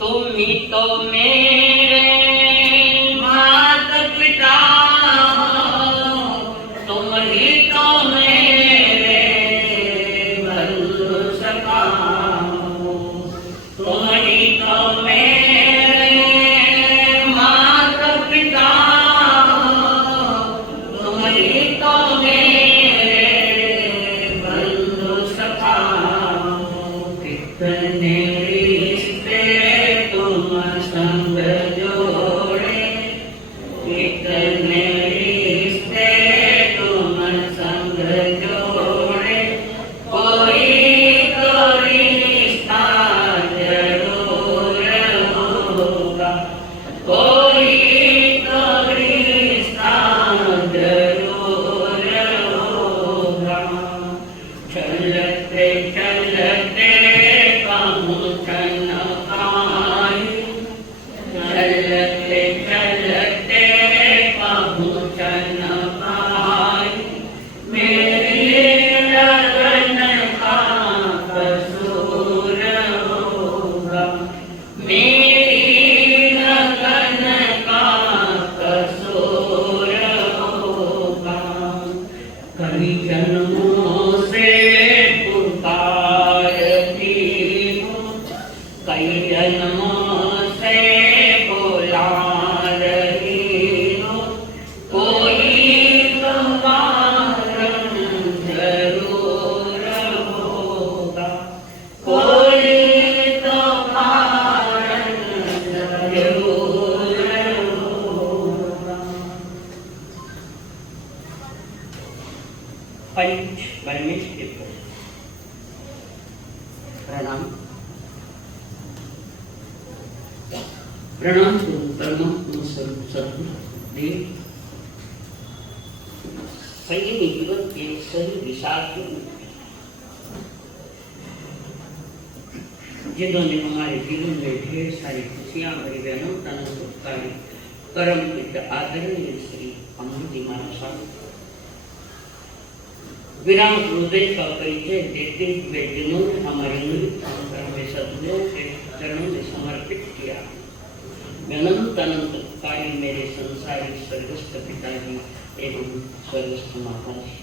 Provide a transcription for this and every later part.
तुम ही तो मेरे माता पिता हो, तुम ही तो मेरे बंधु सखा हो, तुम ही तो मेरे माता पिता हो, तुम ही तो मेरे बंधु सखा हो। कितने संग जोड़े, कितने रिश्ते तुम संग जोड़े, कोई तो रिश्ता जरूर होगा, कोई तो रिश्ता जरूर होगा। चलते चलते पहुँचन पाई, चलते चलते पहुँचन पाई, मेरी लगन का कसूर होगा, मेरी लगन का कसूर होगा। कई जन्मों से पुकारती हूँ, कई जन्मों से बुला रही हूँ, कोई तो कारण जरूर होगा, कोई तो कारण जरूर होगा। पंच परमेश के प्रणाम। प्रणाम परमात्मा स्वरूप सद्गुरुदेव संयमी जीवन के सही विशाल जिन्होंने हमारे जीवन में ढेर सारी खुशियां भरी अनंत अनंत उपकारी परम पिता आदरणीय श्री अमर जी महाराज विराम गुरुदेव का परिचय देते हुए जिन्होंने हमारे में सदगुरुओं के चरणों में समर्पित किया। अनंत अनंत उपकारी मेरे संसारी स्वर्गस्थ पिताजी एवं स्वर्गस्थ माता जी,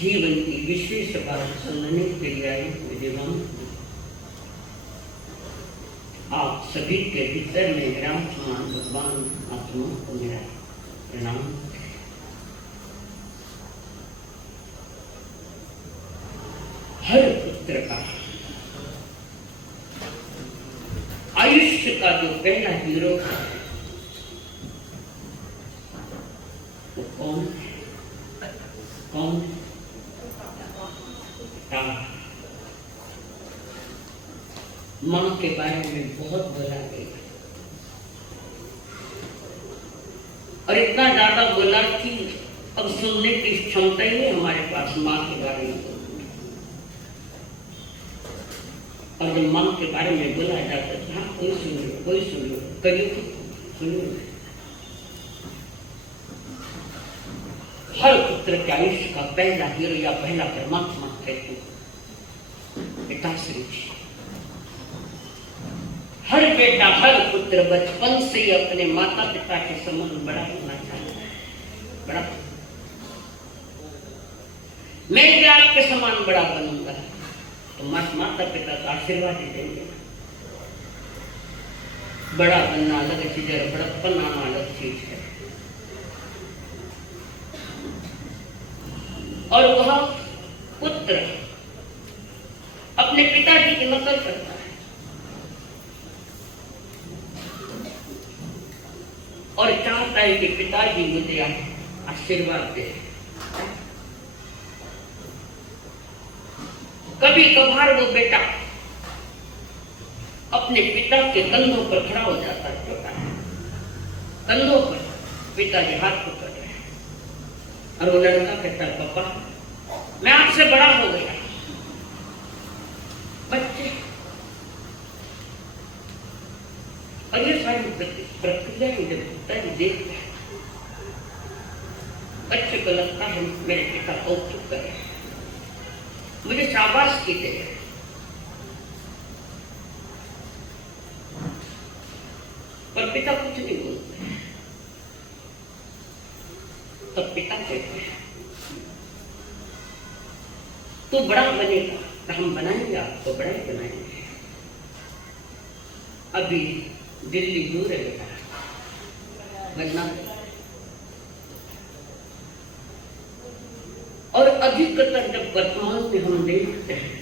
जीवन की विशेष बात सुनने के लिए आए विद्वान आप सभी के भीतर में विराजमान भगवान आत्मा को मेरा प्रणाम। हर पुत्र का आयुष्य का जो पहला हीरो है वो कौन है? कौन? माँ के बारे में बहुत बोला गया और इतना ज्यादा बोला कि अब सुनने की क्षमता ही है हमारे पास माँ के बारे में। और जब माँ के बारे में बोला जाता है हाँ कोई सुन लो, कोई सुन लो, करिए सुन लो। हर पुत्र के आयुष्य का पहला हीरो या पहला परमात्मा कहते पिताश्री जी। हर बेटा हर पुत्र बचपन से ही अपने माता पिता के समान बड़ा होना चाहिए। बड़ा मैं भी आपके समान बड़ा बनूंगा तो माता पिता का आशीर्वाद ही देंगे। बड़ा बनना अलग चीज है, बड़प्पन आना अलग चीज है। और वह पुत्र अपने पिताजी की नकल करता है और चाहता है कि पिताजी मुझे आशीर्वाद दे। कभी कभार वो बेटा अपने पिता के कंधों पर खड़ा हो जाता है, छोटा है कंधों पर पिताजी हाथ पकड़ रहे हैं और वो लड़का कहता है पापा मैं आपसे बड़ा हो गया। बच्चे और ये सारी प्रक्रिया जब पिताजी देखते हैं बच्चे को लगता है मेरे पिता कौतुक करे। मुझे शाबाश की दे। पर पिता कुछ नहीं बोलते। तब पिता कहते हैं तू बड़ा बनेगा तो हम बनाएंगे, आपको बड़ा ही बनाएंगे। अभी दिल्ली दूर है बेटा, बनना। और अधिकतर जब वर्तमान में हम देखते हैं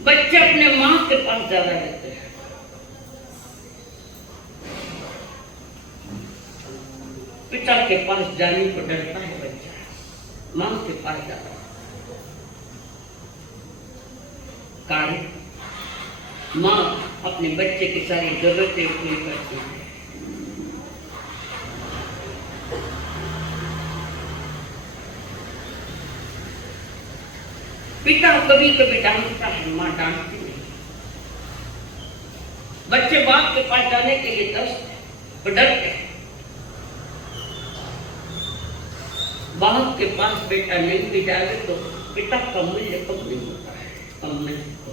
बच्चे अपने माँ के पास ज्यादा रहते हैं। पिता के पास जाने को डरता है बच्चा, माँ के पास जाता है। कारण माँ अपने बच्चे की सारी जरूरतें पूरी करती है। पिता कभी कभी डांटता है, माँ डांटती नहीं। बच्चे बाप के पास जाने के लिए डरते हैं। बाप के पास बेटा नहीं भी जाए तो पिता का मूल्य कम नहीं होता है, कम नहीं होता।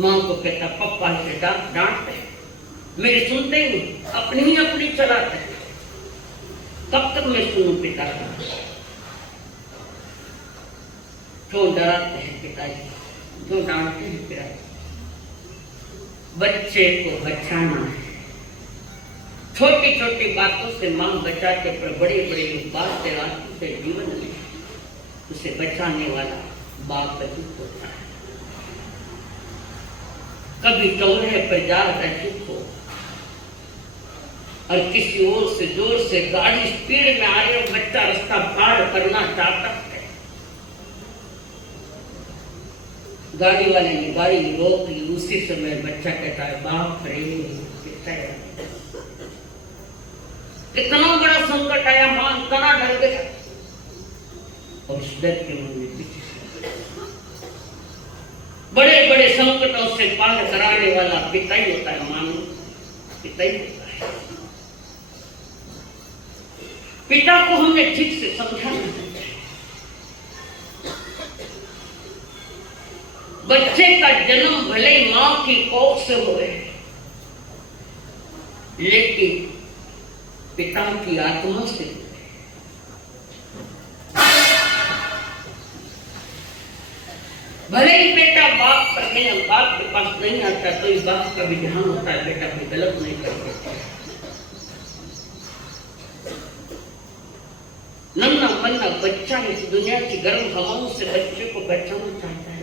माँ को कहता पप्पा से डांटते हैं, मेरी सुनते ही नहीं, अपनी चलाते हैं। कब तक मैं सुनूं पिता का? क्यों डराते हैं पिताजी, क्यों डांटते हैं पिताजी? बच्चे को बचाना है। छोटी छोटी बातों से माँ बचाते, पर बड़ी बड़ी बातें आती है जीवन में उसे बचाने वाला बाप ही होता है। कभी चौराहे पर जा रहे हो और किसी ओर से जोर से गाड़ी स्पीड में आ रही है, बच्चा रास्ता पार करना चाहता है, गाड़ी वाले ने गाड़ी रोक ली। उसी समय बच्चा कहता है बाप रे, कितना बड़ा संकट आया, मां इतना डर गया। और उस डर के मन में पीछे बड़े बड़े संकटों से पार कराने वाला पिता ही होता है, मां पिता ही होता है। पिता को हमने ठीक से समझाना है। बच्चे का जन्म भले मां की कोख से हुए, लेकिन पिता की आत्मा से। भले ही बेटा बाप के पास नहीं आता तो इस बात का भी ध्यान होता है बेटा कोई गलत नहीं कर सकता। नन्हा मन्ना बच्चा इस दुनिया की गर्म हवाओं से बच्चे को बचाना चाहता है।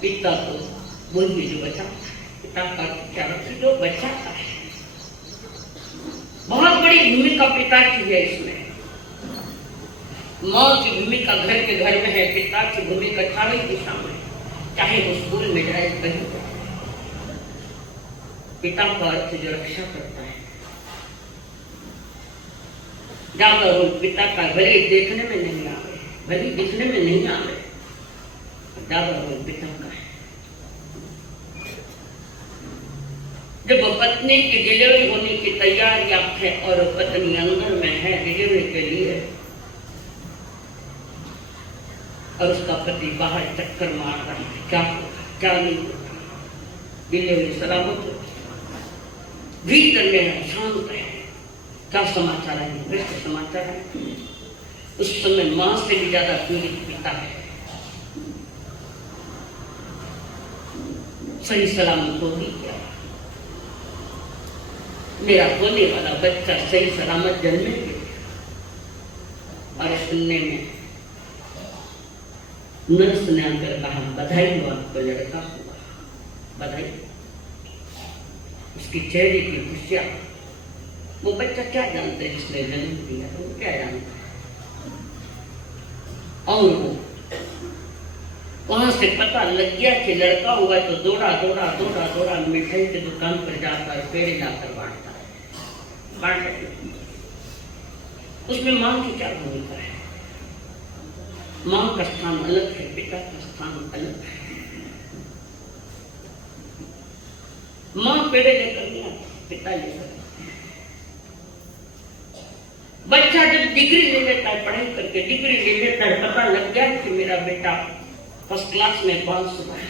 पिता को बोलिए जो बचाता है, पिता का क्या जो बचाता है। बहुत बड़ी भूमिका पिता की है इसमें। माँ की भूमिका घर के घर में है, पिता की भूमिका चारों दिशा में, चाहे वो स्कूल में जाए कहीं जाए। पिता का अर्थ जो रक्षा करता है, ज्यादा रोल पिता का भले देखने में नहीं आवे, भले दिखने में नहीं आवे, ज्यादा रोल पिता का है। जब पत्नी की डिलीवरी होने की तैयारियां है और पत्नी अंदर में है डिलीवरी के लिए, और उसका पति बाहर चक्कर मार रहा है, क्या नहीं होता, डिलीवरी सलामत होती, भीतर में शांत है, क्या समाचार है, कैसे समाचार है। उस समय मां से भी ज्यादा पीड़ित पिता है। सही सलामत होगी क्या, मेरा होने वाला बच्चा सही सलामत जन्मे और सुनने में नर्स ने आकर कहा बधाई हो आपको लड़का हुआ, बधाई। उसकी चेहरे की खुशियां, वो बच्चा क्या जानता है जिसने जन्म दिया, वो क्या जानता है। और वो वहां से पता लग गया कि लड़का हुआ तो दौड़ा मिठाई की दुकान पर जाकर पेड़ लाकर बांटता है। उसमें मां की क्या भूमिका है? मां का स्थान अलग है, पिता का स्थान अलग है। माँ पेड़े लेकर गया, पिता लेकर। बच्चा जब डिग्री ले लेता है, पढ़ाई करके डिग्री ले लेता है, पता लग गया कि मेरा बेटा फर्स्ट क्लास में पास हुआ है।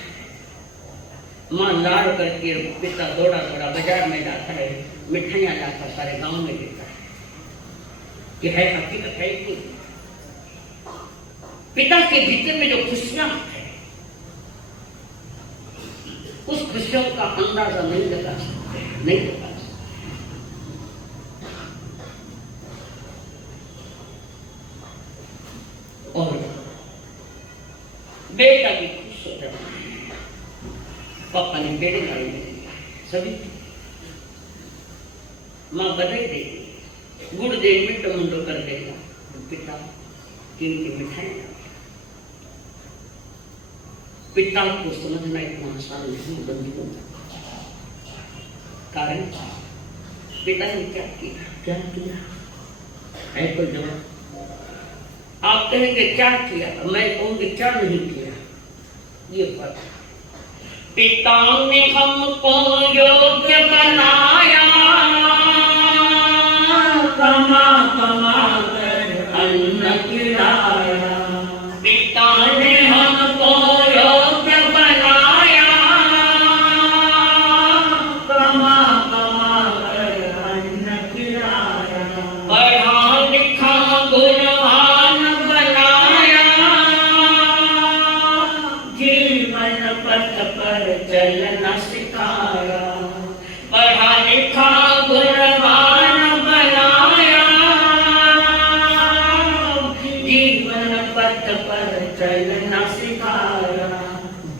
माँ लाड़ करके पिता दौड़ा दौड़ा बाजार में जाता है, मिठाइयाँ लाकर सारे गांव में देता है कि है हकीकत है कि पिता के भीतर में जो खुशियां है, उस खुशियों का अंदाजा नहीं लगा सकते, नहीं लगा सकते। और बेटा भी खुश हो जाता है, पापा ने बेटे गाड़ी में सभी माँ बधाई देगी, गुड़ दे मिट्टो मुंडो कर देगा, पिता कीमती मिठाई। पिता को समझना इतना आसान नहीं बंधुओं, कारण पिता ने क्या किया है कोई जवाब? आप कहेंगे क्या किया, मैं कहूंगी क्या नहीं किया। ये बात, पिता ने हमको योग्य बनाया, कमा कमा कर अन्न खिलाया। पिता ने हमको योग्य बनाया, कमा कमा कर अन्न खिलाया। पढ़ा लिखा गुणवान बनाया, जीवन पथ पर चलना सिखाया। पढ़ा लिखा गुणवान बनाया, जीवन पथ पर चलना सिखाया।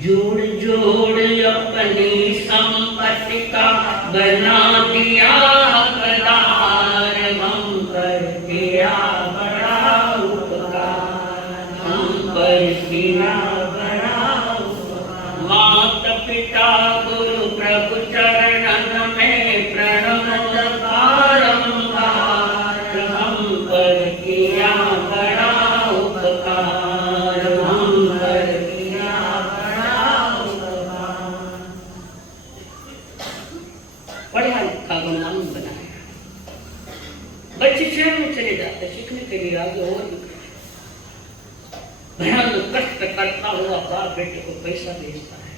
जोड़ जोड़ अपनी संपत्ति का बना दिया हकदार, हम पर किया बड़ा उपकार, हम पर किया बड़ा उपकार। माता पिता गुरु प्रभु चरणन में प्रणमत बारंबार, हम पर किया बड़ा उपकार, हम पर किया बड़ा उपकार। पढ़ा लिखा गुणवान बनाया। बच्चे शहर में चले जाते सीखने के लिए, आगे और भयानक कष्ट करता हुआ बाप बेटे को पैसा भेजता है,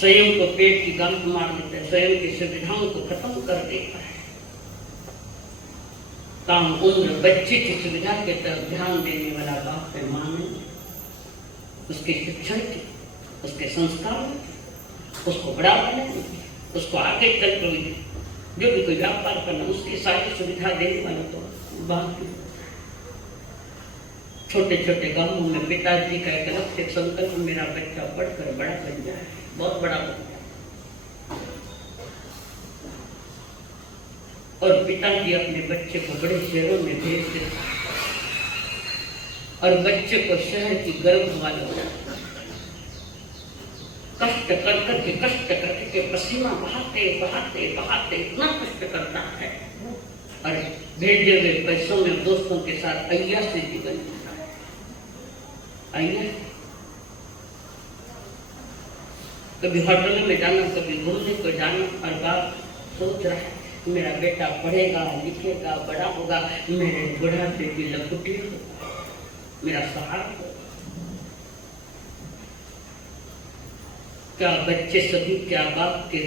स्वयं को पेट की गांठ मार देता है, स्वयं की सुविधाओं को खत्म कर देता है। काम उम्र बच्चे की सुविधा के तरफ ध्यान देने वाला बाप पे माने, उसके शिक्षण की, उसके संस्कार की, उसको बढ़ावा देने, उसको आगे चल कर जो भी कोई व्यापार करना, उसकी सारी सुविधा देने वाला तो बाप। छोटे छोटे गांवों में पिताजी का एक अलग से संकल्प, मेरा बच्चा पढ़कर बड़ा बन जाए, बहुत बड़ा बन जाए। और पिताजी अपने बच्चे को बड़े शहरों में भेज देते और बच्चे को शहर की गर्भ वाले हो जाते, कष्ट करके पसीना बहाते बहाते बहाते इतना कष्ट करता है, और भेजे हुए पैसों में दोस्तों के साथ अय्या से जीवन जीता है। अय्या कभी होटल में जाना, कभी घूमने को जाना, और बाप सोच रहा है मेरा बेटा पढ़ेगा लिखेगा बड़ा होगा, मेरे बुढ़ापे की लकुटी होगा, मेरा सहारा होगा। क्या बच्चे सभी, क्या बाप के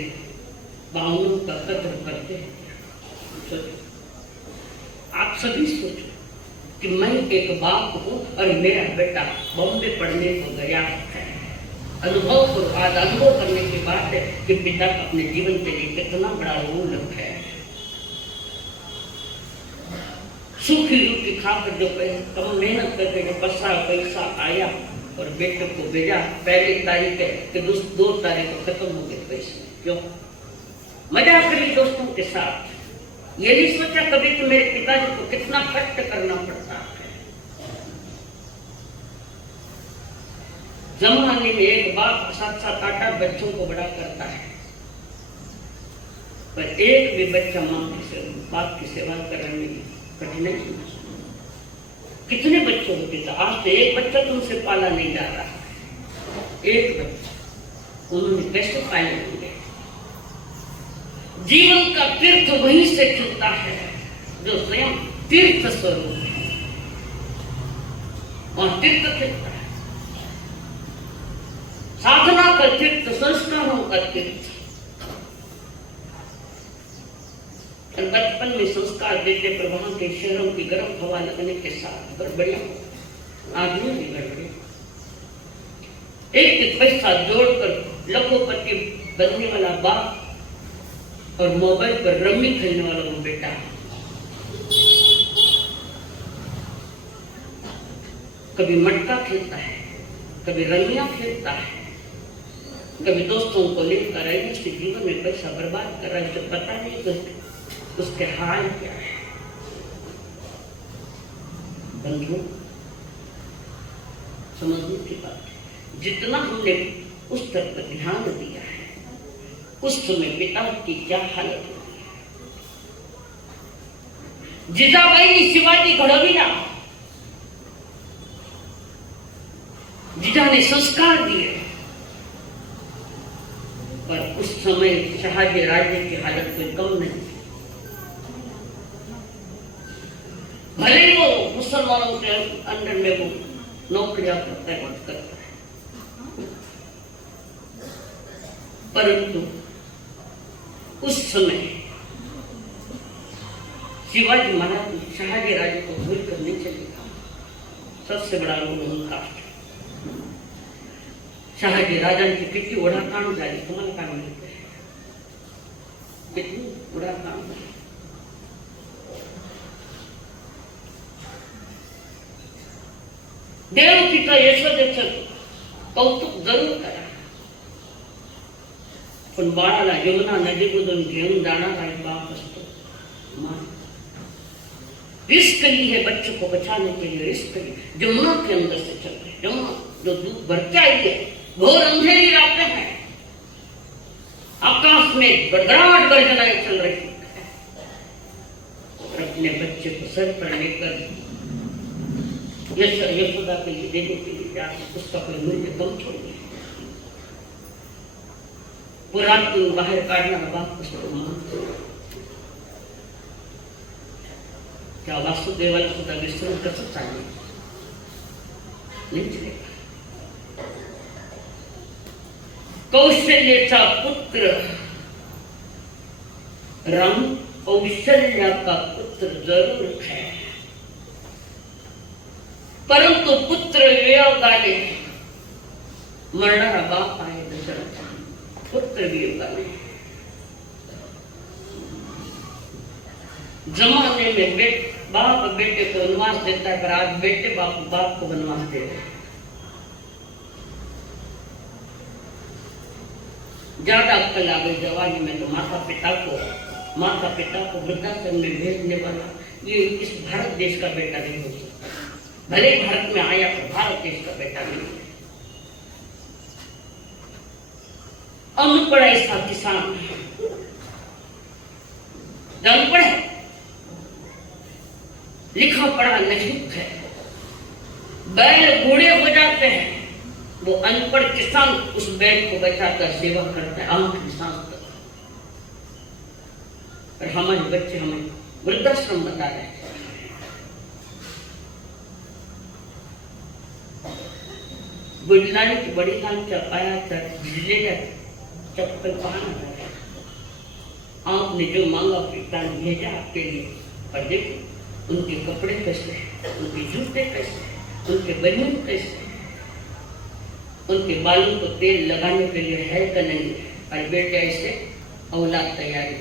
भावनाओं का कदर करते हैं? आप सभी सोचो कि मैं एक बाप हूँ और मेरा बेटा बॉम्बे पढ़ने को गया है। अनुभव को आज अनुभव करने की बात है कि पिता का अपने जीवन के लिए कितना बड़ा रोल है। सूखी रोटी खाकर जो कम मेहनत करके जो पैसा आया और बेटे को भेजा, पहली तारीख है कि 2 तारीख को खत्म हो गए पैसे। क्यों? मजा करी दोस्तों के साथ। ये नहीं सोचा कभी कि मेरे पिताजी को कितना कष्ट करना पड़ता है। जमाने में एक बाप 7-7 8 बच्चों को बड़ा करता है, पर एक भी बच्चा माँ की बाप की सेवा करने में कठिनाई समझ। कितने बच्चे होते थे, आज तो एक बच्चा तुमसे पाला नहीं जा रहा है, एक बच्चा। उन्होंने कैसे पाए होंगे? जीवन का तीर्थ वहीं से खिलता है जो स्वयं तीर्थ स्वरूप है, वहां तीर्थ खिलता है। साधना का तीर्थ, संस्कारों का तीर्थ। बचपन में संस्कार देते पर वहां के शहरों की गर्म हवा लगने के साथ गड़बड़ी, आदमी भी गड़बड़ी। एक पैसा जोड़कर लखोपति बनने वाला बाप और मोबाइल पर रम्मी खेलने वाला वो बेटा, कभी मटका खेलता है, कभी रमिया खेलता है, कभी दोस्तों को लेकर ऐसे जीवन में पैसा बर्बाद कर रहा है, तो पता नहीं तो उसके हाल क्या है। बंधुओं, समझने की बात है, जितना हमने उस तरफ पर ध्यान दिया है, उस समय पिता की क्या हालत होती है। जिजाबाई शिवाजी घडविला, जिजा ने संस्कार दिए, पर उस समय शहाजी राजे की हालत कोई कम नहीं। भले वो मुसलमानों के अंडर में वो नौकरियां करता है, परंतु उस समय शिवाजी महाराज शहाजी राजे को भूल कर नहीं चले। सबसे बड़ा रोल उनका। शहाजी राजांची किती ओढाताण झाली, तुम्हाला काय माहिती आहे? किती ओढाताण झाली। देवकीचं यशोदेचं कौतुक जरूर करा, पण बाळाला यमुना नदीमधून घेऊन जाणारा एक बाप असतो। रिस्क ली है बच्चों को बचाने के लिए, रिस्क ली। यमुना के अंदर से चल रहे, यमुना जो दूध भर के आई है, घोर अंधेरी रातें हैं, आकाश में गड़गड़ाहट गर्जनाएं चल रही है, और अपने बच्चे को सर पर लेकर यशोदा के लिए देने के लिए जा, उसका कोई मूल्य कम छोड़िए। पुरातून बाहेर काढणारा बाप असतो। त्या वासुदेवाला सुद्धा विसरून कसं चालेल? नाही। कौशल्याचा पुत्र राम कौशल्या का पुत्र जरूर है, परंतु पुत्र वियोगाने मरणारा बाप आहे दशरथ। पुत्र वियोगाने जमाने में बाप बेटे को वनवास देता है, पर आज बेटे बाप को वनवास दे रहे हैं। ज्यादा अक्कल आ गई जवानी में तो माता पिता को वृद्धाश्रम में भेजने वाला ये इस भारत देश का बेटा नहीं हो सकता। भले भारत में आया तो भारत देश का बेटा नहीं है। अनपढ़ ऐसा किसान, अनपढ़ है, लिखा पढ़ा नहीं है, बैल बूढ़े हो जाते हैं, वो अनपढ़ किसान उस बैल को बचाकर सेवा करता है आंख की सांस तक। और हमारे बच्चे हमें वृद्धाश्रम बता रहे हैं। वडिलांनी वडिलांच्या पायाच्या भिजलेल्या चप्पल पहना है, आपने जो मांगा पिता ने भेजा आपके लिए, और देखो उनके कपड़े कैसे हैं, उनके जूते कैसे हैं, उनके बनियान कैसे हैं, उनके बालों को तेल लगाने के लिए है कि नहीं। और बेटे ऐसे औलाद तैयारी,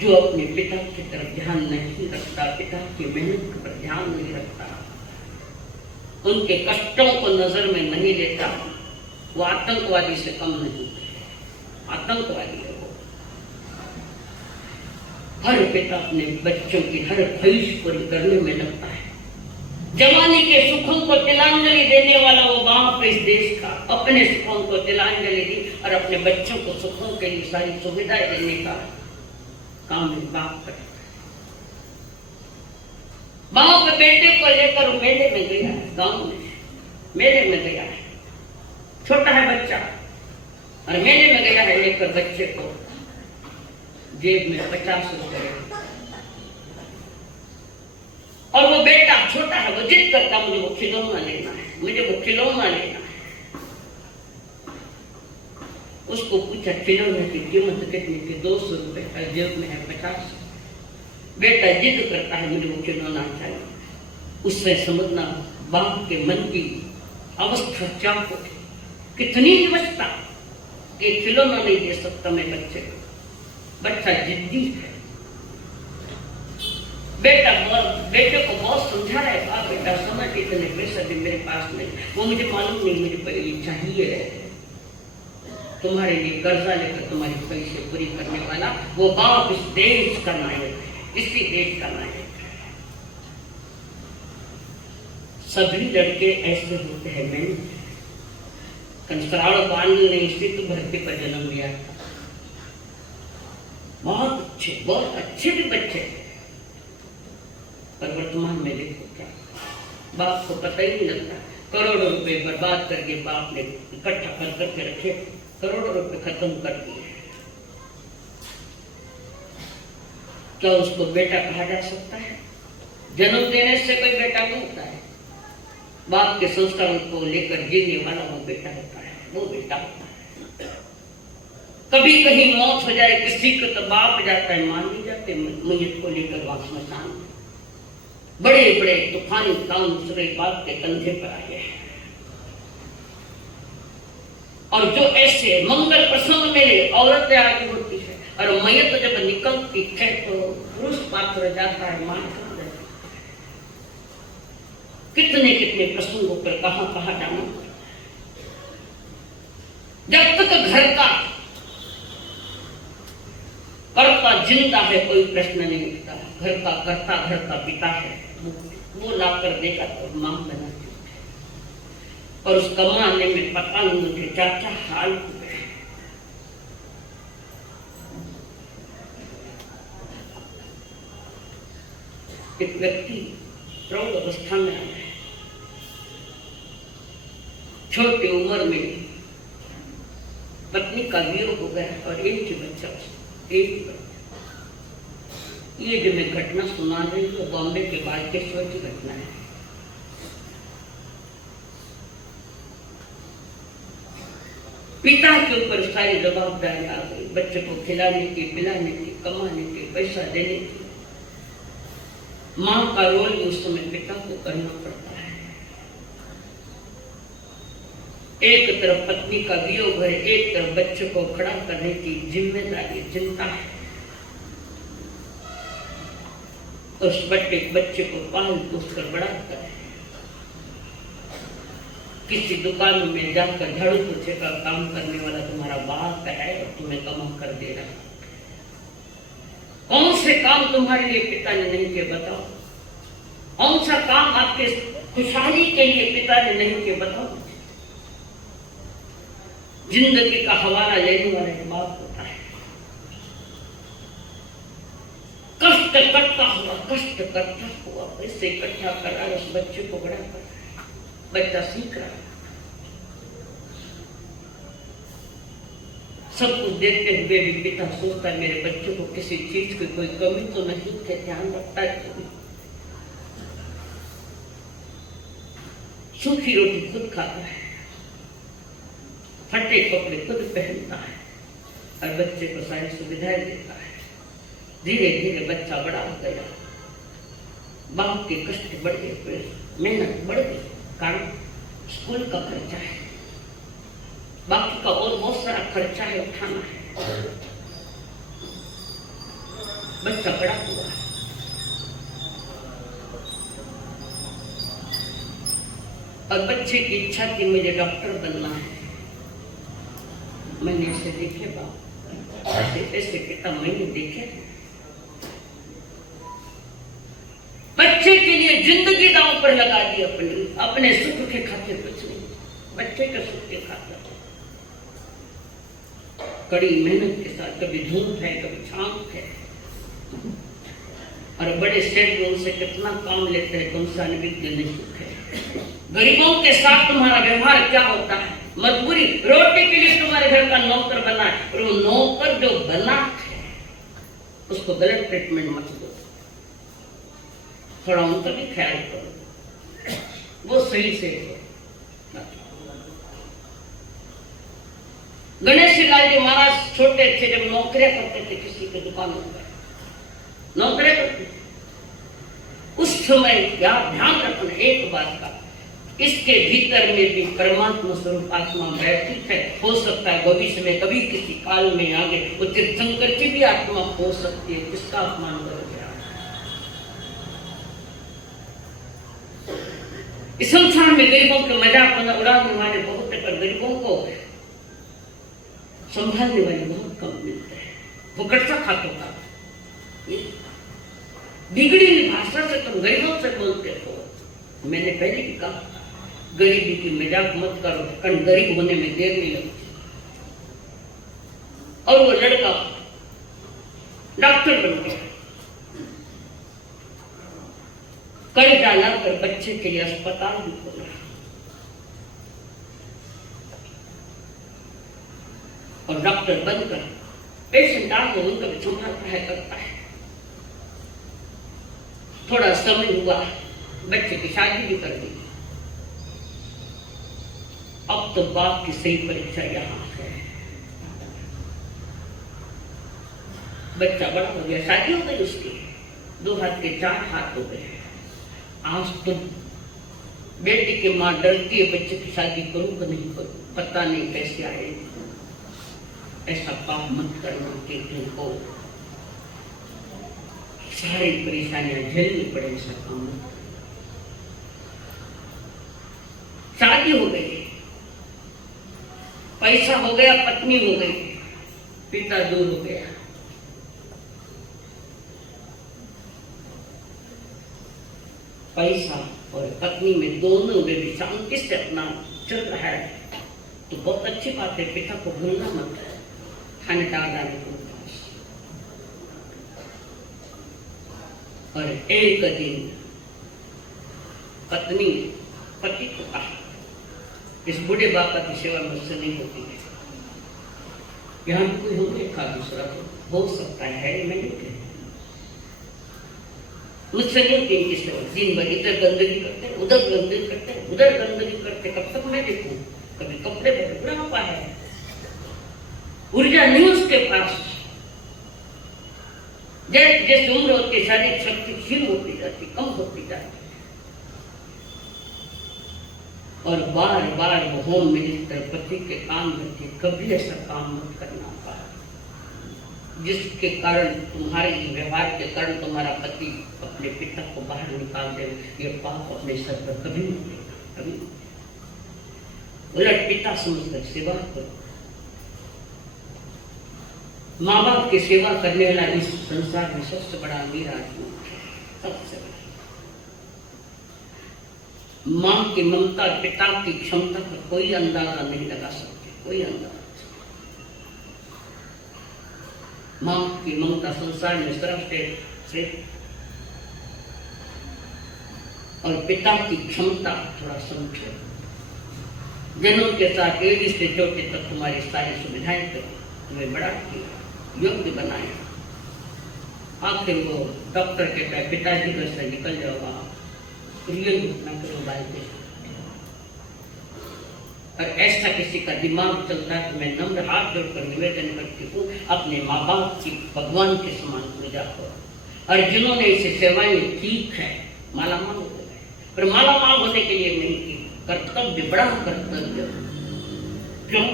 जो अपने पिता की तरफ ध्यान नहीं रखता, पिता की मेहनत पर ध्यान नहीं रखता, उनके कष्टों को नजर में नहीं लेता, वो आतंकवादी से कम नहीं। आतंकवादी है वो। हर पिता अपने बच्चों की हर ख्वाहिश पूरी करने में लगता है। जवानी के सुखों को तिलांजलि देने वाला वो बाप इस देश का अपने सुखों को तिलांजलि दी और अपने बच्चों को सुखों के लिए सारी सुविधाएं देने का काम बाप करता है। बाप बेटे को लेकर मेले में गया है, गांव में मेले में गया है, छोटा है और मेले में गया है लेकर बच्चे को, जेब में 50 रुपए, और वो बेटा छोटा है, वो जिद करता मुझे वो खिलौना लेना है, मुझे वो खिलौना लेना है। उसको पूछा खिलौने की कीमत कितनी थी? 200 रुपए का, जेब में है 50। बेटा जिद करता है मुझे वो खिलौना चाहिए। उससे समझना बाप के मन की अवस्था क्या होती, कितनी विवशता कि खिलौना नहीं दे सकता मैं बच्चे को। बच्चा जिद्दी है। बेटे को बहुत समझा रहा है, बाप बेटा समझ, इतने पैसे भी मेरे पास नहीं, वो मुझे मालूम नहीं, मुझे पहले चाहिए। तुम्हारे लिए कर्जा लेकर तुम्हारी पैसे पूरी करने वाला वो बाप इस देश का नायक है, इसी देश का नायक है। सभी लड़के ऐसे होते हैं। मैंने कंसराड़ पाल ने इसी तो धरती पर जन्म लिया था। बहुत अच्छे भी बच्चे थे, पर वर्तमान में देखो क्या, बाप को पता ही नहीं लगता। करोड़ों रुपए बर्बाद करके बाप ने इकट्ठा कर करके रखे, करोड़ों रुपए खत्म कर दिए। क्या उसको बेटा कहा जा सकता है? जन्म देने से कोई बेटा नहीं होता है। बाप के संस्कारों को लेकर जीने वाला वो बेटा होता है, वो बेटा होता है। कभी कहीं मौत हो जाए किसी को तो बाप जाता है, मान नहीं जाते मैयत को लेकर वहां स्मशान। बड़े बड़े तूफानी काम दूसरे बाप के कंधे पर आए हैं। और जो ऐसे मंगल प्रसंग में औरतें आगे होती है और मैयत जब निकलती है तो पुरुष पात्र जाता है, मान कर कितने कितने प्रसंगों पर कहां जाना। जब तक घर का कर्ता जिंदा है कोई प्रश्न नहीं उठता। घर का कर्ता घर का पिता है, वो लाकर देगा तो मां बना देती है। और उस कमाने में पता नहीं मुझे चाचा हाल हुए। एक व्यक्ति प्रौढ़ अवस्था में आया है, छोटी उम्र में पत्नी का वियोग हो गया और एक ही बच्चा, एक बच्चा। ये जो मैं घटना सुना रही हूँ बॉम्बे के बालकेश्वर की घटना है। पिता के ऊपर सारी जवाबदारी आ गई, बच्चे को खिलाने की, पिलाने की, कमाने की, पैसा देने की। मां का रोल उस समय पिता को करना पड़ता है। एक तरफ पत्नी का वियोग है, एक तरफ बच्चे को खड़ा करने की जिम्मेदारी, चिंता है। उस बच्चे को पाल पोस कर बड़ा कर, किसी दुकान में जाकर झाड़ू पोछे का काम करने वाला तुम्हारा बाप है और तुम्हें कमा कर दे रहा है। कौन से काम तुम्हारे लिए पिता ने नहीं किए बताओ? कौन सा काम आपके खुशहाली के लिए पिता ने नहीं किए बताओ? जिंदगी का हवाला लेने वाला एक बाप होता है। कष्ट करता हुआ पैसे इकट्ठा कर रहा है, उस बच्चे को बड़ा कर रहा है, बच्चा सीख रहा है। सब कुछ देखते हुए भी पिता सोचता है मेरे बच्चों को किसी चीज की कोई कमी तो नहीं है, ध्यान रखता है। सूखी रोटी खुद खाता है, फटे कपड़े खुद पहनता है और बच्चे को सारी सुविधाएं देता है। धीरे धीरे बच्चा बड़ा हो गया, बाप के कष्ट बढ़ गए, मेहनत बढ़ गई, कारण स्कूल का खर्चा है, बाकी का और बहुत सारा खर्चा है, उठाना है। बच्चा बड़ा हुआ, और बच्चे की इच्छा थी मुझे डॉक्टर बनना है। मैंने ऐसे देखे बाप, ऐसे पिता मैंने देखे। बच्चे के लिए जिंदगी दांव पर लगा दी, अपने सुख के खातिर कुछ नहीं, बच्चे के सुख के खातिर कड़ी मेहनत के साथ, कभी धूप है कभी छांव है, और बड़े शेड्यूल से कितना काम लेते हैं, कौन सा निविघ्न नहीं सुख है। गरीबों के साथ तुम्हारा व्यवहार क्या होता है? मजबूरी, रोटी के लिए तुम्हारे घर का नौकर बना है, और वो नौकर जो बना है उसको गलत ट्रीटमेंट मत दो, थोड़ा उनका भी ख्याल करो, वो सही से हो। गणेश लाल जी महाराज छोटे थे जब नौकरियां करते थे, किसी के दुकानों में नौकरियां करते थे, उस समय क्या ध्यान रखना एक बात का, इसके भीतर में भी परमात्मा स्वरूप आत्मा बैठी है। हो सकता है भविष्य में कभी किसी काल में आगे वो तीर्थंकर की भी आत्मा हो सकती है, किसका अपमान कर गया। इस संसार में गरीबों के मजाक उड़ाने वाले बहुत है, पर गरीबों को संभालने वाले बहुत कम मिलते हैं। वो कच्चा खातों का बिगड़ी हुई भाषा से तुम गरीबों से बोलते हो। मैंने पहले भी कहा गरीबी की मजाक मत करो, कारण गरीब होने में देर नहीं लगती। और वो लड़का डॉक्टर बन गया, कर्जा लाकर बच्चे के लिए अस्पताल भी खोला, और डॉक्टर बनकर पेशेंट आगे उनका भी संभालता है, करता है। थोड़ा समय हुआ, बच्चे की शादी भी कर दी। अब तो बाप की सही परीक्षा यहाँ है। बच्चा बड़ा हो गया, शादी हो गई उसकी, 2 हाथ के 4 हाथ हो गए। आज तो बेटी की माँ डरती है बच्चे की शादी करूं कि नहीं करूं, पता नहीं कैसे आएगी। ऐसा पाप मत करना कि तुमको सारी परेशानियां झेलनी पड़े, ऐसा काम मत। शादी हो गई, पैसा हो गया, पत्नी हो गई, पिता दूर हो गया। पैसा और पत्नी में दोनों में भी शांति से अपना चल रहा है तो बहुत अच्छी बात है। पिता को भूलना मत, खाने डालने को। और एक दिन पत्नी पति को कहा, इस बूढ़े बाबा की सेवा मुझसे नहीं होती है, यहाँ भी कोई हो देखा दूसरा तो हो सकता है, मैंने कहा मुझसे नहीं होती इनकी सेवा। दिन भर इधर गंदगी करते, उधर गंदगी करते, उधर गंदगी करते, कब तक मैं देखूं? कभी कपड़े पर बुढ़ापा है, ऊर्जा नहीं उसके पास, जैसे उम्र होती शारीरिक शक्ति क्षीण होती जाती, कम होती जाती। और बार बार वो होम मिनिस्टर पति के काम करती, कभी ऐसा काम मत करना पाए जिसके कारण तुम्हारे व्यवहार के कारण तुम्हारा पति अपने पिता को बाहर निकाल दे। ये पाप अपने सर पर कभी नहीं लेगा, कभी। उलट पिता समझकर सेवा करो। माँ बाप की सेवा करने वाला इस संसार में सबसे बड़ा अमीर आदमी है, सबसे बड़ा। माँ की ममता, पिता की क्षमता का कोई अंदाजा नहीं लगा सकते, कोई अंदाजा। माँ की ममता संसार में श्रेष्ठ, और पिता की क्षमता थोड़ा समझो। जन्म के साथ एड़ी से चोटी तक तुम्हारी सारी सुविधाएं करो, तुम्हें बड़ा किया, योग्य बनाया। आखिर वो डॉक्टर के पास पिताजी घर से निकल जाओ, रियल घटना करो बाइक। और ऐसा किसी का दिमाग चलता है तो मैं नम्र हाथ जोड़कर निवेदन करती हूँ, अपने माँ बाप की भगवान के समान पूजा करो। और जिन्होंने इसे सेवाएं ठीक है, मालामाल हो गए, पर मालामाल होने के लिए नहीं की, कर्तव्य, बड़ा कर्तव्य। क्यों?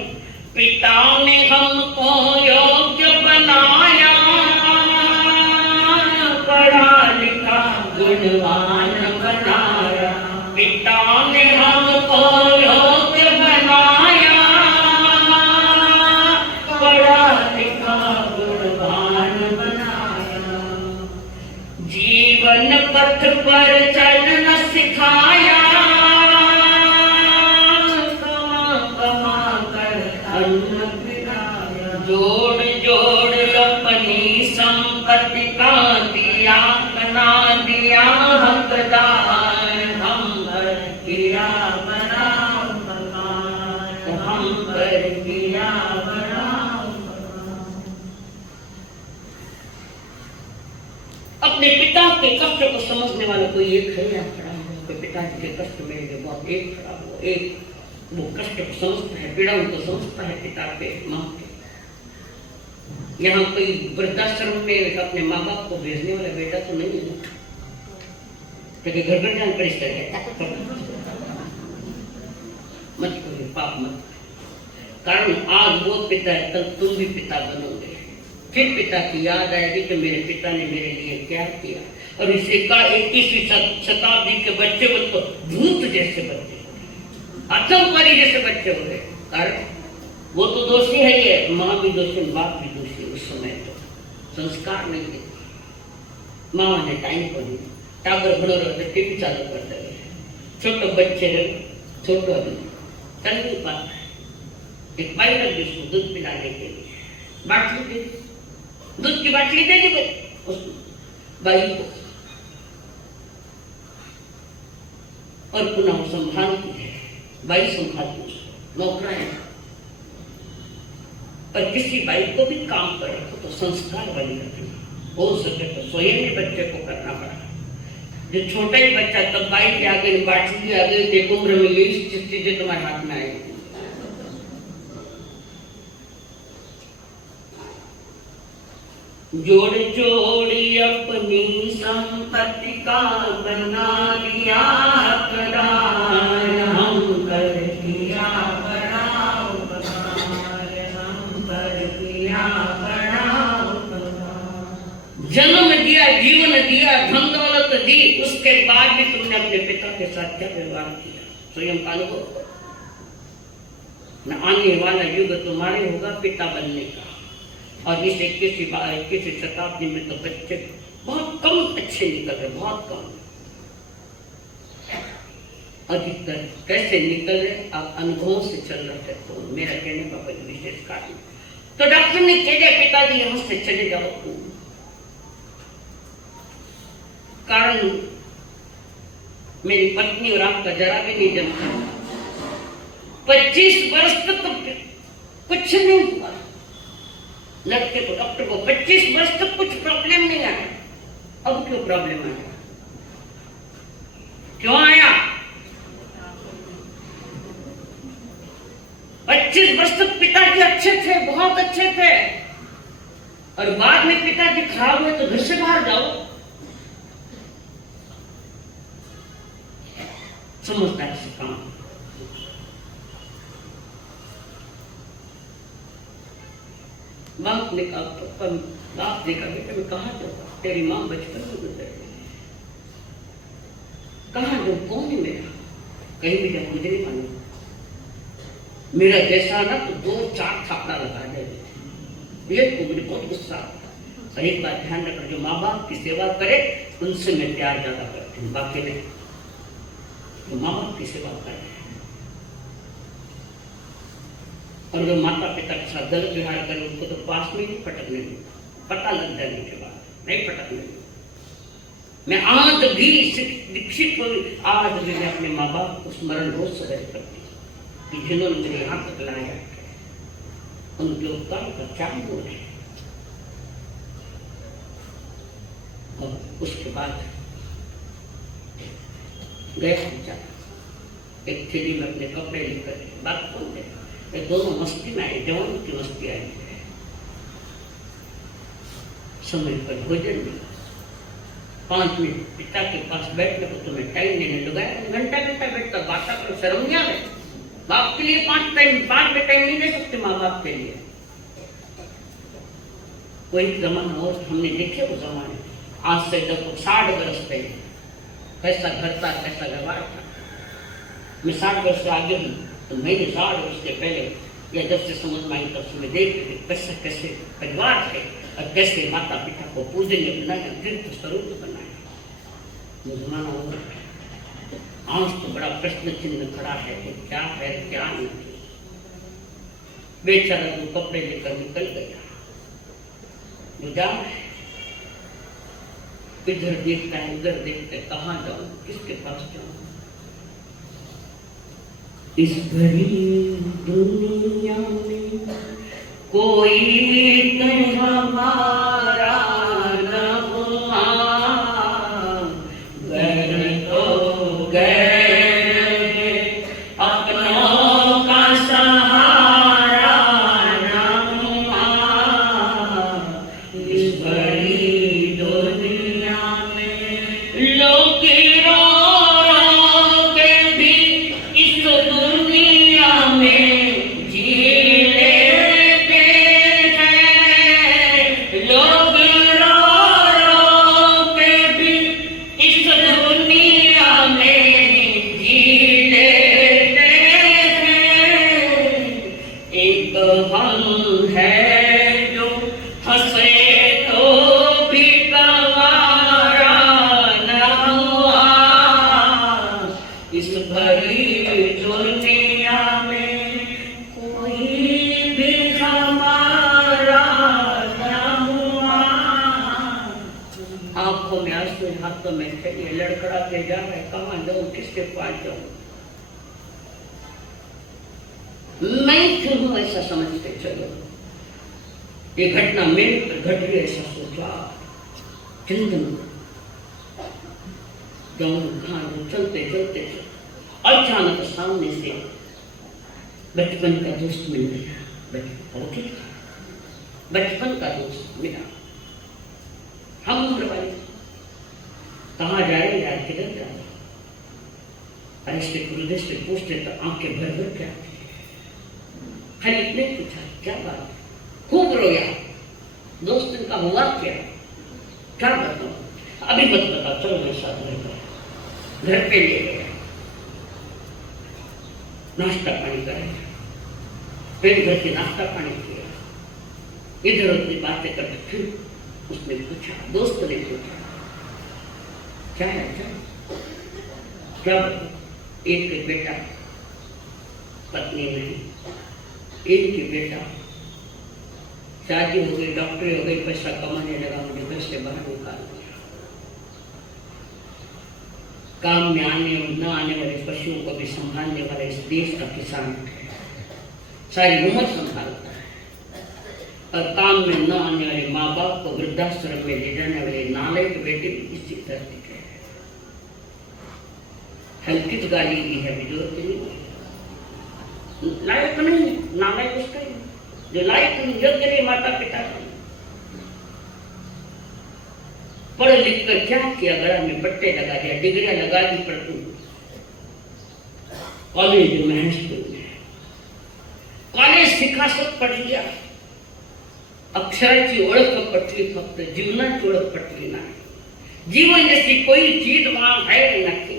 पिता ने हमको योग्य बनाया, पढ़ा लिखा गुणवान बनाया। पिता ने हमको योग्य बनाया, पढ़ा लिखा गुणवान बनाया। जीवन पथ पर चलना सिखाया, जोड़ जोड़ अपनी संपत्ति का दिया, बना दिया हकदार, हम किया बना मकान। पर किया बड़ा। अपने पिता के कष्ट को समझने वाला कोई एक है या खड़ा है? कोई पिताजी के कष्ट में जो बहुत एक खड़ा हो, एक वो कष्ट को समझता है, पीड़ा को समझता है पिता के माँ के। यहाँ कोई वृद्धाश्रम में अपने माँ बाप को भेजने वाला बेटा तो नहीं है, क्योंकि घर घर जान परिश्रम मत करो, पाप मत। कारण आज वो पिता है, कल तुम भी पिता बनोगे। फिर पिता की याद आएगी कि मेरे पिता ने मेरे लिए क्या किया। और इस 21वीं शताब्दी के बच्चे तो भूत जैसे बच्चे, आतंकवादी जैसे बच्चे हो गए। कारण वो तो दोषी है, ये माँ भी दोषी, बाप भी दोषी। उस समय तो संस्कार नहीं देते, माँ ने टाइम को नहीं, टावर बड़ो रहते, टीवी चालू करते हुए छोटे बच्चे छोटो चल नहीं पाता है। एक बाई रख दी उसको दूध पिलाने के लिए, बाटली दे, दूध की बाटली दे दी उस बाई को, और पुनः संभालती है, बाई संभालती उसको, नौकरानी। पर किसी बाई को भी काम कर रखो तो संस्कार वाली रखनी, हो सके तो स्वयं ही बच्चे को करना पड़ा। जो छोटा ही बच्चा तब बाई के आगे, बाटली के आगे, एक उम्र में यही चीजें तुम्हारे हाथ में आएगी। जोड़ जोड़ी अपनी संपत्ति का बना लिया करार, हम कर किया बड़ा उपकार, हम कर किया बड़ा उपकार। जन्म दिया, जीवन दिया, धन दौलत दी, उसके बाद भी तुमने अपने पिता के साथ क्या व्यवहार किया? स्वयं का अनुभव न आने वाला युग तुम्हारे होगा पिता बनने का। और इस 21वीं शताब्दी में तो बच्चे बहुत कम अच्छे निकल रहे, बहुत कम। अधिकतर कैसे निकल रहे? आप अनुभवों से चल रहे तो मेरा कहने का कोई विशेष कारण। तो डॉक्टर ने कह दिया पिताजी यहाँ से चले जाओ। कारण मेरी पत्नी और आपका जरा भी नहीं जमता। 25 वर्ष तक तो कुछ नहीं हुआ लड़के को, डॉक्टर को 25 वर्ष तक कुछ प्रॉब्लम नहीं आया। अब क्यों प्रॉब्लम आया? क्यों आया? 25 वर्ष तक पिताजी अच्छे थे, बहुत अच्छे थे, और बाद में पिताजी खराब हुए तो घर से बाहर जाओ। समझदारी से काम। बाप ने कहा, बाप ने कहा बेटा मैं कहाँ जाऊँ, तेरी माँ बचपन में गुजर गई, कहाँ जाऊँ, कौन है मेरा? कहीं भी जाऊँ मुझे नहीं मालूम, मेरा जैसा ना तो 2-4 थापड़ा लगा दे। ये तो मुझे बहुत गुस्सा आता। और एक बात ध्यान रखना, जो माँ बाप की सेवा करे उनसे मैं प्यार ज्यादा करती हूँ, बाकी नहीं। जो माँ बाप की सेवा करे और जो माता पिता के साथ गलत व्यवहार करे उनको तो पास में ही पटकने दूँ, पता लग जाने के बाद नहीं पटकने दूँ। मैं आज भी दीक्षित हुई, आज भी मैं अपने माँ बाप को स्मरण रोज सदैव करती हूँ कि जिन्होंने मुझे यहाँ तक लाया, उनके उपकार का क्या बोल है। और उसके बाद गया बेचारा, एक थैली में अपने कपड़े लेकर बात खोल दे। ये दोनों मस्ती में आए, जवान की मस्ती आई। समय पर भोजन मिला, 5 मिनट पिता के पास बैठने को तुम्हें टाइम नहीं लगाया, घंटा बैठकर बात करो, शर्म नहीं आ रही? बाप के लिए 5 में टाइम नहीं दे सकते माँ बाप के लिए। कोई जमाना और हमने देखे वो जमाने, आज से जब 60 वर्ष पहले कैसा घर था, कैसा व्यवहार था। मैं 60 वर्ष से आगे हूँ, तो मैंने 60 वर्ष से पहले या जब से समझ में आई तब से मैं देख रही कैसे कैसे परिवार थे और कैसे माता पिता को पूजनीय बनाया, तीर्थ स्वरूप बनाया। वो जमाना होगा। आज तो बड़ा प्रश्न चिन्ह खड़ा है कि क्या है क्या नहीं। बेचारा वो कपड़े लेकर निकल गया, वो जा इधर देखता है, उधर देखता है, कहाँ जाऊं, किसके पास जाऊं। इस भरी दुनिया में कोई हमारा न हुआ, गैर तो गैर है, अपनों का सहारा न हुआ। इस बड़ी दुनिया में लोग रो रो के भी इस दुनिया में जी लेते हैं। लोग रो रो के भी इस दुनिया में जी लेते हैं। एक हम है जो हंसे तो भी गवारा न हुआ। इस भरी दुनिया में कोई भी हमारा न हुआ। आंखों में आंसू, हाथों में थैली, लड़खड़ा के जा रहे, कहाँ जाऊं, किसके पास जाऊं। मैं क्यों हूं ऐसा समझते चलो। ये घटना मेरे पर घट गई ऐसा सोचा। चिंतन जाऊं कहाँ जाऊं, चलते चलते अचानक सामने से बचपन का दोस्त मिल गया। बचपन का दोस्त मिला। हम उम्र वाले कहाँ जा रहे यार, किधर जा रहे। ऐसे गुरुदेव से पूछते तो आंखें भर भर के आती। खाली इतने पूछा क्या बात, खूब रोया। दोस्त का हुआ क्या बताऊं, अभी मत बता, चलो मेरे साथ घर पे ले गया। नाश्ता पानी कराया, फिर घर के नाश्ता पानी किया। इधर उधर बातें करते फिर उसने पूछा, दोस्त ने पूछा क्या है क्या। एक बेटा, पत्नी नहीं, एक ही बेटा, शादी हो गई, डॉक्टरी हो गई, पैसा कमाने लगा, मुझे घर से बाहर निकाल दिया। काम में आने और न आने वाले पशुओं को भी संभालने वाला इस देश का किसान है। सारी उम्र संभालता है। और काम में न आने वाले माँ बाप को वृद्धाश्रम में ले जाने वाले नालायक बेटे भी इसी धरती के हैं। हल्की तो गाली दी है, जरूरत नहीं। लायक नहीं, नालायक उसका ही, जो लायक नहीं, योग्य नहीं, माता पिता का। पढ़ लिख कर क्या किया, गला में पट्टे लगा दिया, डिग्रियां लगा दी, पर तुम कॉलेज में कॉलेज शिका सब पढ़ लिया, अक्षराची ओळख पटली, फक्त जीवनाची ओळख पटली नाही। जीवन जैसी कोई चीज वहां है नहीं।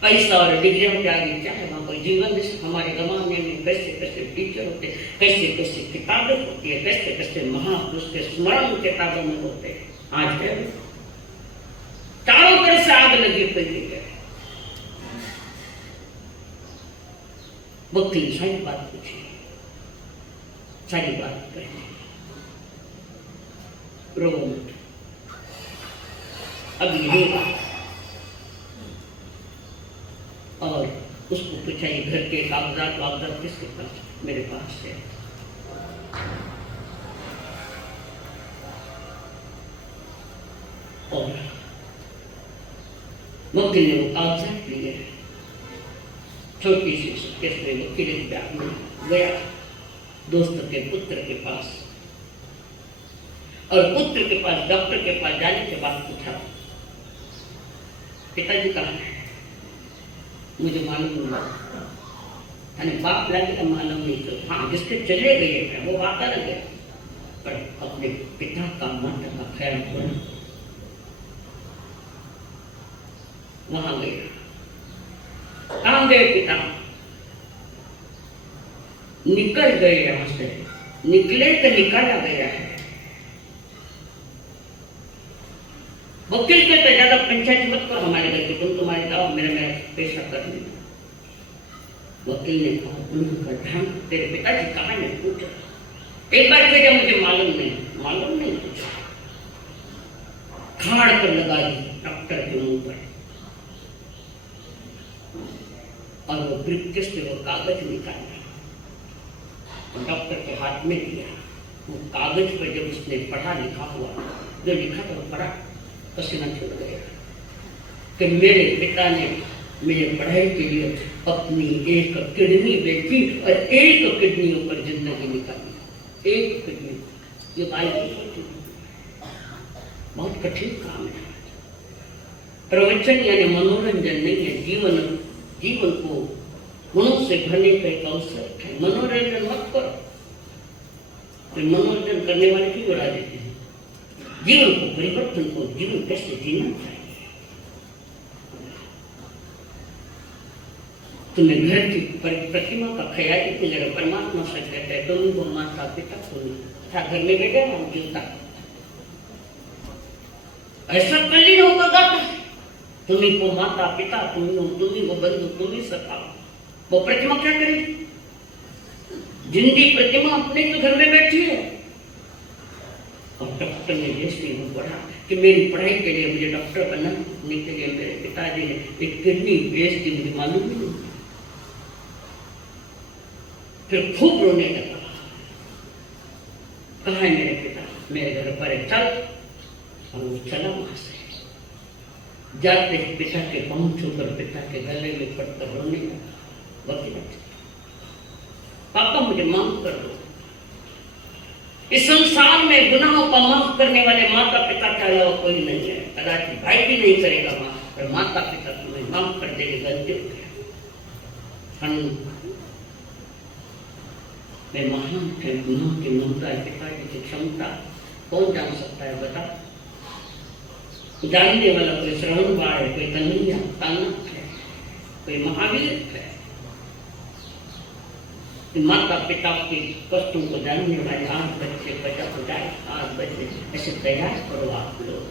पैसा और डिग्रियों के आगे क्या है, वहां कोई जीवन जैसे हमारे जमाने में कैसे कैसे टीचर होते, कैसे कैसे किताबें होती है, कैसे कैसे महापुरुष के स्मरण किताबों में होते हैं। आज है चारों तरफ से आग लगी पड़ी है। वकील सारी बात पूछी, सारी बात कही, रो मत, अब यही बात। और उसको पूछा ये घर के कागजात वागजात किसके पास, मेरे पास है। और वकील ने वो कागजात लिए, छोटी सी केस में वकील के बैग में गया दोस्त के पुत्र के पास। और पुत्र के पास, डॉक्टर के पास जाने के बाद पूछा, पिताजी कहाँ है? मुझे मालूम नहीं। बाप लगेगा मालूम नहीं, तो हाँ जिसके चले गए हैं वो आता लगे, पर अपने पिता का माता का ख्याल रखना। वहां गए, कहाँ गए पिता? निकल गए यहां से, निकले तो निकाला गया है। वकील के तो ज्यादा पंचायत मत करो हमारे घर की, तुम तुम्हारे जाओ, मेरा पेशा कर लेना। वकील ने कहा तेरे पिताजी कहाँ है, पूछा। एक बार कह मुझे मालूम नहीं पूछा। खाड़ कर लगा दी डॉक्टर के मुंह पर। और वो ब्रीफकेस से वो कागज निकाला, डॉक्टर के हाथ में दिया। वो कागज पर जब उसने पढ़ा लिखा हुआ, जो लिखा था वो पढ़ा, पसीना छूट गया कि मेरे पिता ने मेरे पढ़ाई के लिए अपनी एक किडनी बेची और एक किडनी ऊपर जिंदगी निकाली। एक किडनी, ये बात बहुत कठिन काम है। प्रवचन यानी मनोरंजन नहीं है, जीवन को गुणों से भरने का एक अवसर है। मनोरंजन मत करो, तो मनोरंजन करने वाले क्यों उड़ा देते हैं? जीवन को, परिवर्तन को, जीवन कैसे जीना चाहिए। तुम्हें घर की प्रतिमा का ख्याल इतनी जगह परमात्मा से कहते हैं, तुम वो माता पिता को था घर में बैठे हम जीवता ऐसा कलीन होकर गाता है। तुम्ही को माता पिता, तुम्ही को बंधु, तुम्ही सखा। वो प्रतिमा क्या करेगी? जिंदी प्रतिमा अपने तो घर में बैठी है। और डॉक्टर ने जैसे वो पढ़ा कि मेरी पढ़ाई के लिए मुझे डॉक्टर बनने के लिए मेरे पिताजी ने एक किडनी बेच दी, मुझे मालूम नहीं। फिर खूब रोने लगा, कहा है मेरे पिता, मेरे घर पर है, चल। और वो चला वहां से। जाते पिता के पांव छूकर पिता के गले में पड़कर रोने लगा। वकील, पापा मुझे माफ कर दो। इस संसार में गुनाहों का माफ करने वाले माता पिता के अलावा कोई नहीं है। कदाचित भाई भी नहीं करेगा माफ, पर माता पिता तुम्हें माफ कर देंगे, गलती हो गया। मैं महान थे, गुनाह की ममता, पिताजी की क्षमता कौन जान सकता है? बता। जानने वाला कोई श्रवण बाण है, कोई कन्हैया कानक है, कोई महावीर है। माता पिता के कष्टों को जानने वाले 8 बच्चे 50 8 बच्चे ऐसे तैयार करो आप लोग।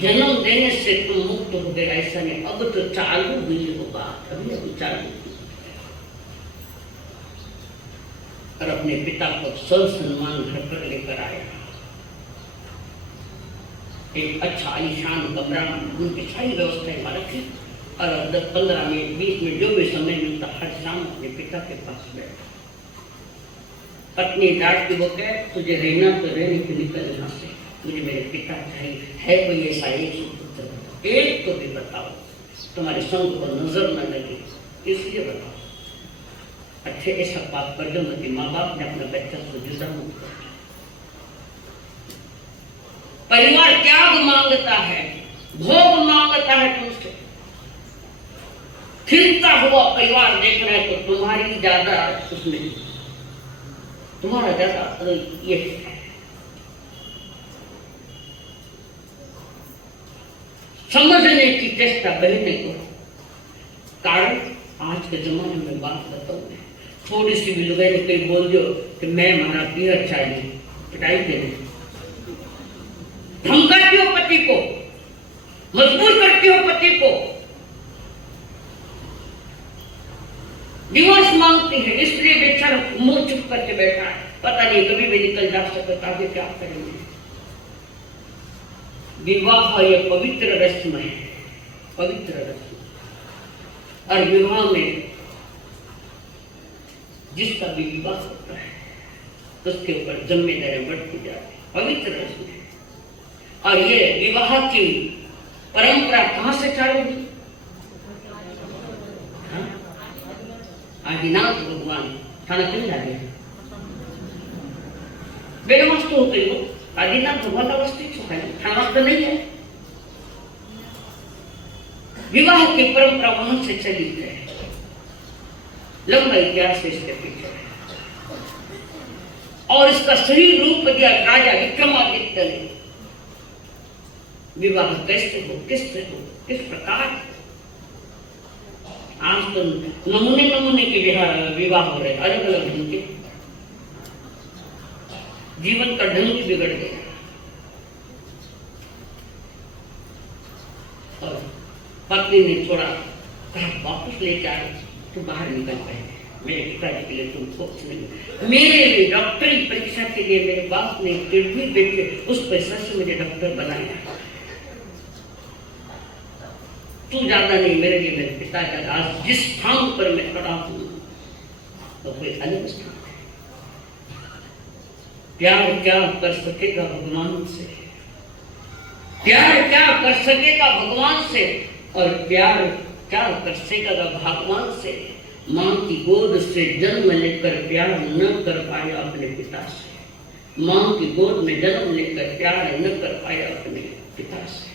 जन्म देने से तुम मुक्त हो गए ऐसा नहीं, अब तो चालू हुई हो बात, अभी अभी चालू हुई। और अपने पिता को सम्मान घर पर लेकर आया। एक अच्छा आलीशान कमरा में उनकी सारी व्यवस्था रखी और 10-15 मिनट 20 मिनट जो भी समय मिलता हर शाम अपने पिता के पास बैठा। पत्नी डांटती, वो कहे तुझे रहना तो रहने को निकल यहाँ से, मुझे मेरे पिता चाहिए। है कोई ऐसा एक पुत्र, एक तो भी बताओ, तुम्हारे संग को नजर न लगे, इसलिए बताओ। अच्छे ऐसा पाप कर दो कि माँ बाप ने अपना बच्चा को जुदा मुक्त कर। परिवार त्याग मांगता है, भोग मांगता है तुमसे। खिलता हुआ परिवार देखना है तो तुम्हारी ज्यादा उसमें, तुम्हारा ज्यादा ये है। समझने की चेष्टा करने को। कारण आज के जमाने में बात बताऊं, थोड़ी सी भी लुगाई ने कहीं बोल दो कि मैं हमारा पियर चाहिए, पिटाई देने। धमकाती हो पति को, मजबूर करती हो पति को, डिवोर्स मांगती है, इसलिए बेचारा मुंह चुप करके बैठा है। पता नहीं कभी भी निकल जा सकता, आगे क्या करेंगे। विवाह यह पवित्र रस्म है, पवित्र रस्म। और विवाह में जिसका भी विवाह होता है उसके ऊपर जिम्मेदारी बढ़ती जाती है, पवित्र रस्म है। और ये विवाह की परंपरा कहां से चालू हुई? आदिनाथ भगवान थाना क्यों जा गया? बेनवास्त हो गई हो। आदिनाथ भगवान का वस्तु चुका है, थाना तो नहीं है। विवाह की परंपरा वहां से चली है, लंबा इतिहास इसके पीछे। और इसका सही रूप दिया राजा विक्रमादित्य ने। विवाह कैसे हो, किससे हो, किस प्रकार। आज तो नमूने नमूने के विवाह हो रहे, अलग अलग ढंग के। जीवन का ढंग बिगड़ गया। और पत्नी ने थोड़ा कहा वापस लेके आए तो बाहर निकल पाए। मेरे पिताजी के लिए तुम सोच नहीं। मेरे डॉक्टरी परीक्षा के लिए मेरे बाप ने किडनी बेचे, उस पैसा से मुझे डॉक्टर बनाया। तू ज्यादा नहीं, मेरे लिए मेरे पिता ज्यादा। आज जिस स्थान पर मैं खड़ा हूं तो कोई अलग स्थान है। प्यार क्या कर सकेगा भगवान से, प्यार क्या कर सकेगा भगवान से, और प्यार क्या कर सकेगा भगवान से। माँ की गोद से जन्म लेकर प्यार न कर पाया अपने पिता से, माँ की गोद में जन्म लेकर प्यार न कर पाया अपने पिता से।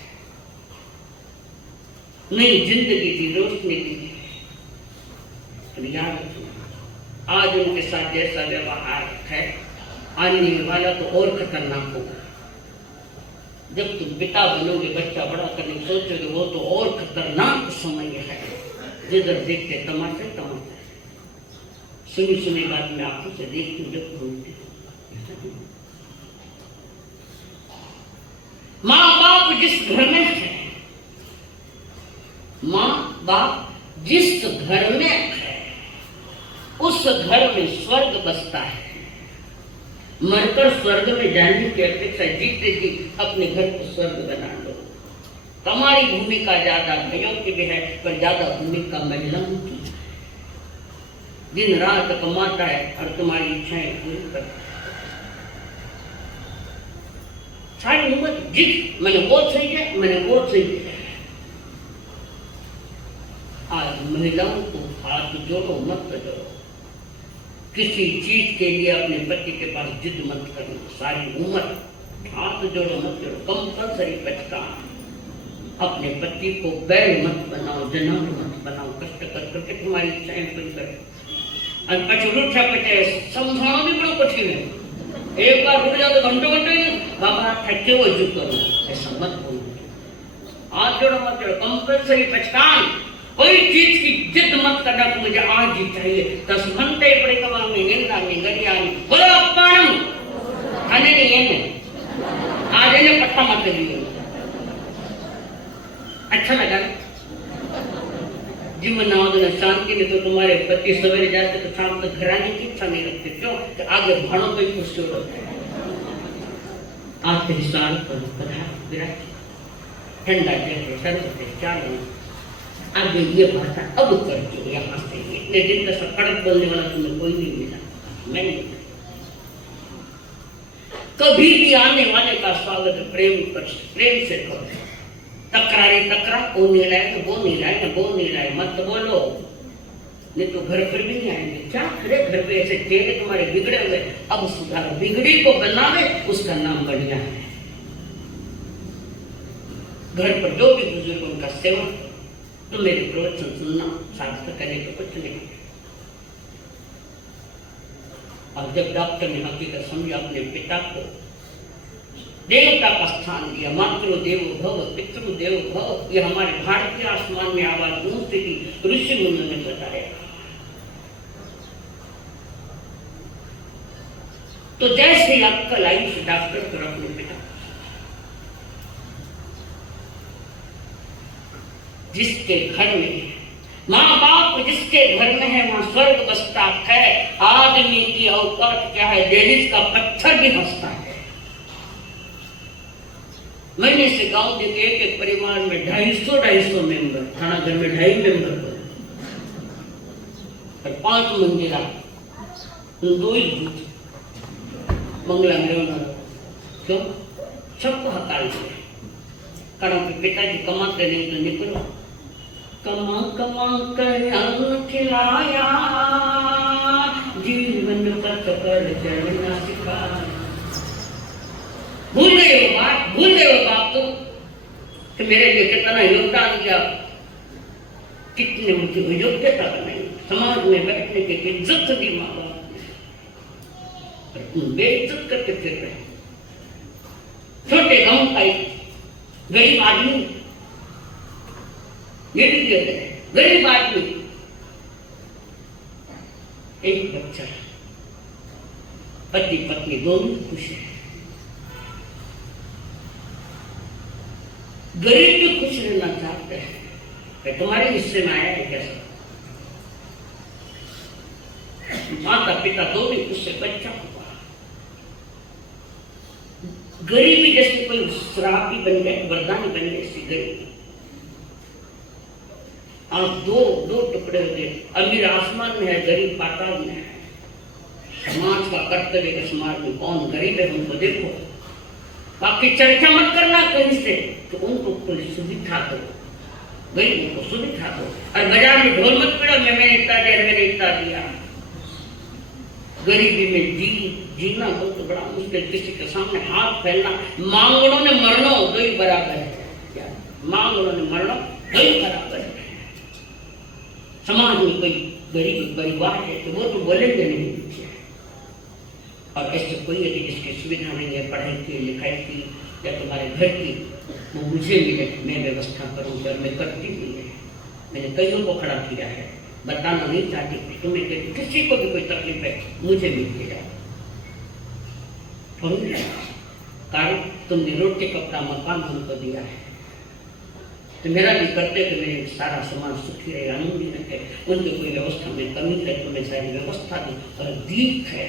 नई जिंदगी की रोशनी दी, तो याद रखना आज उनके साथ जैसा व्यवहार है, आने वाला तो और खतरनाक होगा। जब तुम पिता बनोगे, बच्चा बड़ा करने की सोचोगे, वो तो और खतरनाक समय है। जिधर देखते तमाशे तमाशे, सुनी सुनी बात में आंखों से देखती हूँ जब घूमती हूँ। माँ बाप जिस घर में है, माँ बाप जिस घर में है, उस घर में स्वर्ग बसता है। मरकर स्वर्ग में जाने की अपेक्षा जीते जी अपने घर को स्वर्ग बना लो। तुम्हारी भूमिका ज्यादा भाइयों की भी है, पर ज्यादा भूमिका महिलाओं की। दिन रात कमाता है और तुम्हारी इच्छाएं पूरी करता है। सारी उम्र जिद, मैंने वो सही है, मैंने वो सही है। आज महिलाओं को हाथ जोड़ो, मत जोड़ो। किसी चीज के लिए अपने पति के पास जिद मत करो। सारी उम्र हाथ जोड़ो, मत जोड़ो। कंपल्सरी पचकान। अपने पति को बैल मत बनाओ, जनाब मत बनाओ। कष्ट कर करके तुम्हारी इच्छाएं पूरी करो। और पछ रूठा पचे समझाना भी बड़ा कठिन है। एक बार रुक जाओ तो घंटों घंटे बाबा थके वो जो करो, ऐसा मत बोलो। हाथ जोड़ो, मत जोड़ो। कंपल्सरी पचकान। कोई चीज की जिद मत करना कि मुझे आज ही चाहिए। 10 घंटे पड़े कमा में निंदा में गरिया में बोलो अपमानम खाने नहीं है। आज इन्हें पट्टा मत दिए। अच्छा लगा जिम नाव शांति में। तो तुम्हारे पति सवेरे जाते तो शाम तक घर आने की इच्छा नहीं रखते। क्यों? कि आगे भाड़ों पर खुश हो रहे हैं। आते ही साल पर विराट ठंडा जैसे सर्द चाल आगे ये भाषा अब कर दो यहाँ से। इतने दिन का सब कड़क बोलने वाला तुम्हें कोई नहीं मिला। मैं नहीं, कभी भी आने वाले का स्वागत प्रेम से करो। तकरारी तकरा, वो नहीं रहा है, वो नहीं रहा है, वो नहीं रहा है, मत बोलो, नहीं तो घर पर भी नहीं आएंगे। क्या करे घर पे ऐसे चेहरे तुम्हारे बिगड़े हुए, अब सुधारो। बिगड़ी को बनावे, उसका नाम बढ़िया है। घर पर जो भी बुजुर्ग उनका सेवा, तो मेरे प्रवचन सुनना, सार्थक करने को कुछ नहीं। और जब डॉक्टर ने हकीकत समझा, अपने पिता को देवता का स्थान दिया। मातृ देवो भव, पितृ देवो भव, ये हमारे भारतीय आसमान में आवाज गूंजती थी। ऋषि मुनियों ने बताया। तो जैसे अक्कल आई से डॉक्टर को अपने पिता, जिसके घर में माँ बाप जिसके घर में है, वहां स्वर्ग बसता है। आदमी की औकात क्या है, देलिस का पत्थर भी हंसता है। मैंने से गांव के एक परिवार में 250 मेंबर, थाना घर में 2.5 मेंबर और 5 मंजिला 2 ही बंगला में। क्यों? सबको हकाल दिया। कारण के पिताजी कमाते नहीं तो निकलो। कमा कमा कर अन्न खिलाया, जीवन का सफल चलना सिखाया। भूल गए वो बात, भूल गए वो बात तो कि मेरे लिए कितना योगदान दिया, कितने मुझे योग्यता बनाई, समाज में बैठने की इज्जत दी माँ बाप ने, बेइज्जत करके फिर रहे। छोटे गांव का एक गरीब आदमी, ये भी कहते हैं गरीब आदमी, एक बच्चा, पति पत्नी दोनों खुश है। गरीब भी खुश रहना चाहते हैं। तुम्हारे हिस्से में आया है कैसा? माता पिता दोनों खुश है, बच्चा हुआ। गरीबी जैसे कोई श्राप ही बन गए, वरदान बन गए। ऐसी गरीबी आप दो दो टुकड़े हो गए, अमीर आसमान में है, गरीब पाताल में है। समाज का कर्तव्य है, समाज में कौन गरीब है उनको देखो, बाकी चर्चा मत करना कहीं से, तो उनको कोई सुविधा दो, गरीबों को सुविधा दो। और बाजार में ढोल मत पीड़ो, मैंने इतना दिया, मैंने इतना दिया। गरीबी में जीना तो बड़ा मुश्किल, किसी के सामने हाथ फैलना, मांगड़ों ने मरनो दो ही बराबर है, क्या मांगड़ों ने मरनो दो ही बराबर है। समाज में कोई गरीब परिवार है तो वो तो बोलेंगे नहीं, और ऐसे कोई यदि जिसकी सुविधा नहीं है पढ़ाई की, लिखाई की या तुम्हारे घर की, वो मुझे मिले, मैं व्यवस्था करूँगी और मैं करती भी है। मैंने कईयों को खड़ा किया है, बताना नहीं चाहती कि तुम्हें किसी को भी कोई तकलीफ है मुझे मिल जाए, कारण तुमने रोटी कपड़ा मकान हमको दिया है, तो मेरा भी करते कि मेरे सारा समाज सुखी रहे, आनंदी रखे, उनकी कोई व्यवस्था में कमी है तो मैं सारी व्यवस्था दी। और दीप है,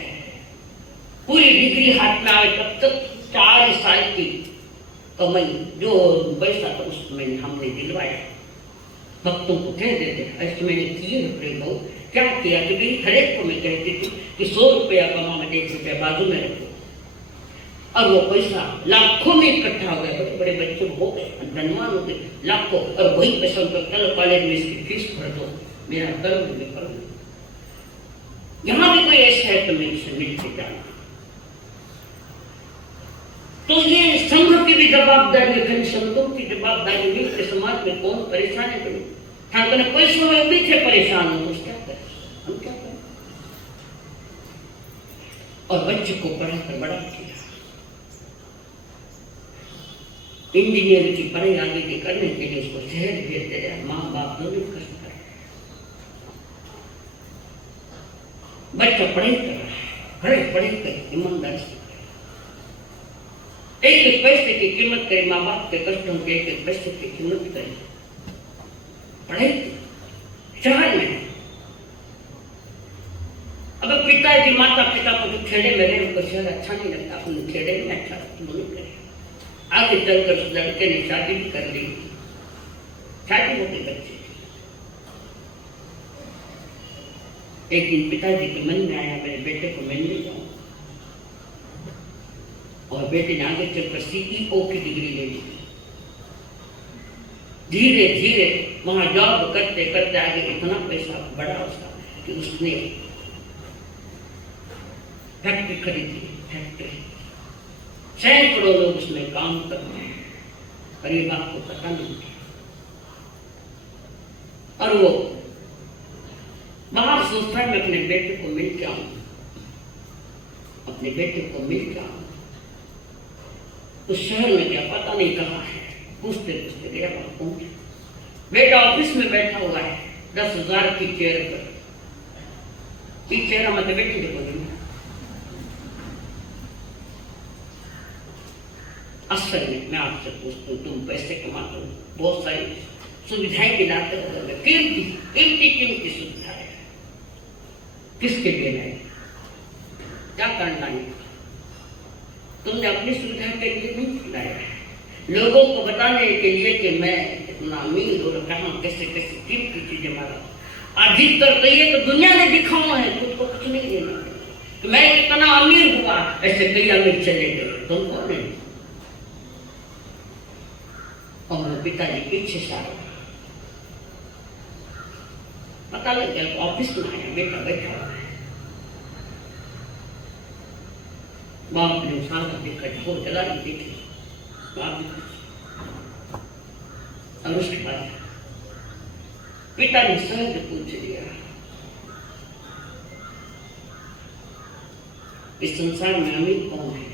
पूरी डिग्री हाथ में आए तब तक 4 साल की कमाई जो पैसा था उसमें हमने दिलवाया, भक्तों को कह देते ऐसे मैंने किए प्रेम भाव, क्या किया कि मेरी हर एक को मैं कहती थी कि 100 रुपया कमा में 1 रुपया बाजू में रखो, और वो पैसा लाखों में इकट्ठा हो गया, बड़े बड़े बच्चे हो गए, धनवान हो गए लाखों, और वही पैसा उनको चलो कॉलेज में इसकी फीस भर दो, मेरा कर्म में कर दो। यहाँ भी कोई ऐसा है तो मैं इससे मिल के जाना। तो ये संघ की भी जवाबदारी है, संतों की जवाबदारी नहीं कि समाज में कौन परेशान है। ठाकुर ने कोई समय भी थे परेशान हो, तो क्या करें, हम क्या करें। और बच्चे को पढ़ाकर बड़ा किया, इंजीनियर की पढ़ाई आगे की करने के लिए उसको शहर भेजते रहे, माँ बाप दोनों कष्ट कर रहे, बच्चा पढ़ाई कर रहा है, पढ़ाई कर ईमानदारी से, एक एक पैसे की कीमत करे, माँ बाप के कष्टों के एक एक पैसे की कीमत करे, पढ़ाई शहर में। अब पिताजी माता पिता को जो खेड़े में रहे उनको शहर अच्छा नहीं लगता, अपने खेड़े में अच्छा नहीं करे। आगे चलकर उस लड़के ने शादी भी कर ली, शादी हो गई बच्चे। एक दिन पिताजी के मन में आया मेरे बेटे को मिलने जाऊं, और बेटे ने आगे चलकर CEO की डिग्री ले ली। धीरे धीरे वहां जॉब करते करते आगे इतना पैसा बढ़ा उसका कि उसने फैक्ट्री खरीदी, फैक्ट्री, सैकड़ों लोग उसमें काम करते हैं, पर ये बात को पता नहीं था। और वो बाहर सोचता है मैं अपने बेटे को मिल के आऊं, अपने बेटे को मिल के आऊं। उस शहर में क्या पता नहीं कहाँ है, पूछते पूछते गया वहां पहुंचे, बेटा ऑफिस में बैठा हुआ है 10,000 की चेयर पर, चेहरा मत बैठी देखो, असल में मैं आपसे पूछता हूँ, तुम पैसे कमाते हो, बहुत सारी सुविधाएं दिलाते हो, कीमती सुविधाएं, किसके लिए नहीं, क्या करना है, तुमने अपनी सुविधा के लिए नहीं खिलाया, लोगों को बताने के लिए कि मैं इतना अमीर और कहाँ कैसे कैसे कीमती चीजें मारा। अधिकतर तो ये तो दुनिया ने दिखाना है, खुद को कुछ नहीं देना कि मैं इतना अमीर हुआ, ऐसे कई अमीर चले गए, तुम कौन है। और पिताजी पीछे से आया, पता लग गया ऑफिस में आया, बेटा बैठा हुआ है, बाप ने उठा कर देखा, छोड़ चला नहीं देखी, और उसके बाद पिता ने सहज पूछ लिया, इस संसार में अमीर कौन है,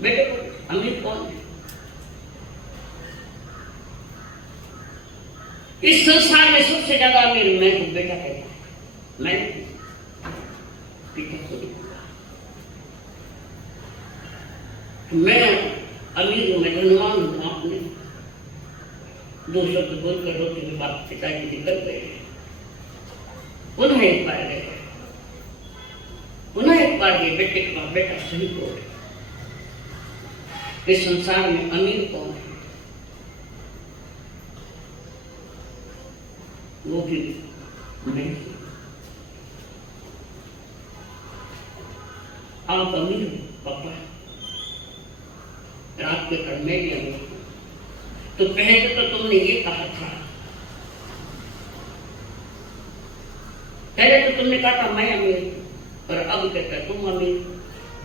बेटे को अमीर कौन है, इस संसार में सबसे ज्यादा अमीर मैं हूं, बेटा कहता है, मैं पिता को मैं अमीर हूं, मैं धनवान हूं। आपने 2 शब्द बोलकर रोते हुए बाप पिताजी निकल गए, पुनः एक बार गए, पुनः एक बार गए, बेटे के पास, बेटा सही बोल, इस संसार में अमीर कौन है, वो भी नहीं। आप अमीर हो पापा, रात के कर मैं भी अमीर हूं। तो पहले तो तुमने ये कहा था, पहले तो तुमने कहा था मैं अमीर हूं, और अब कहता तुम अमीर।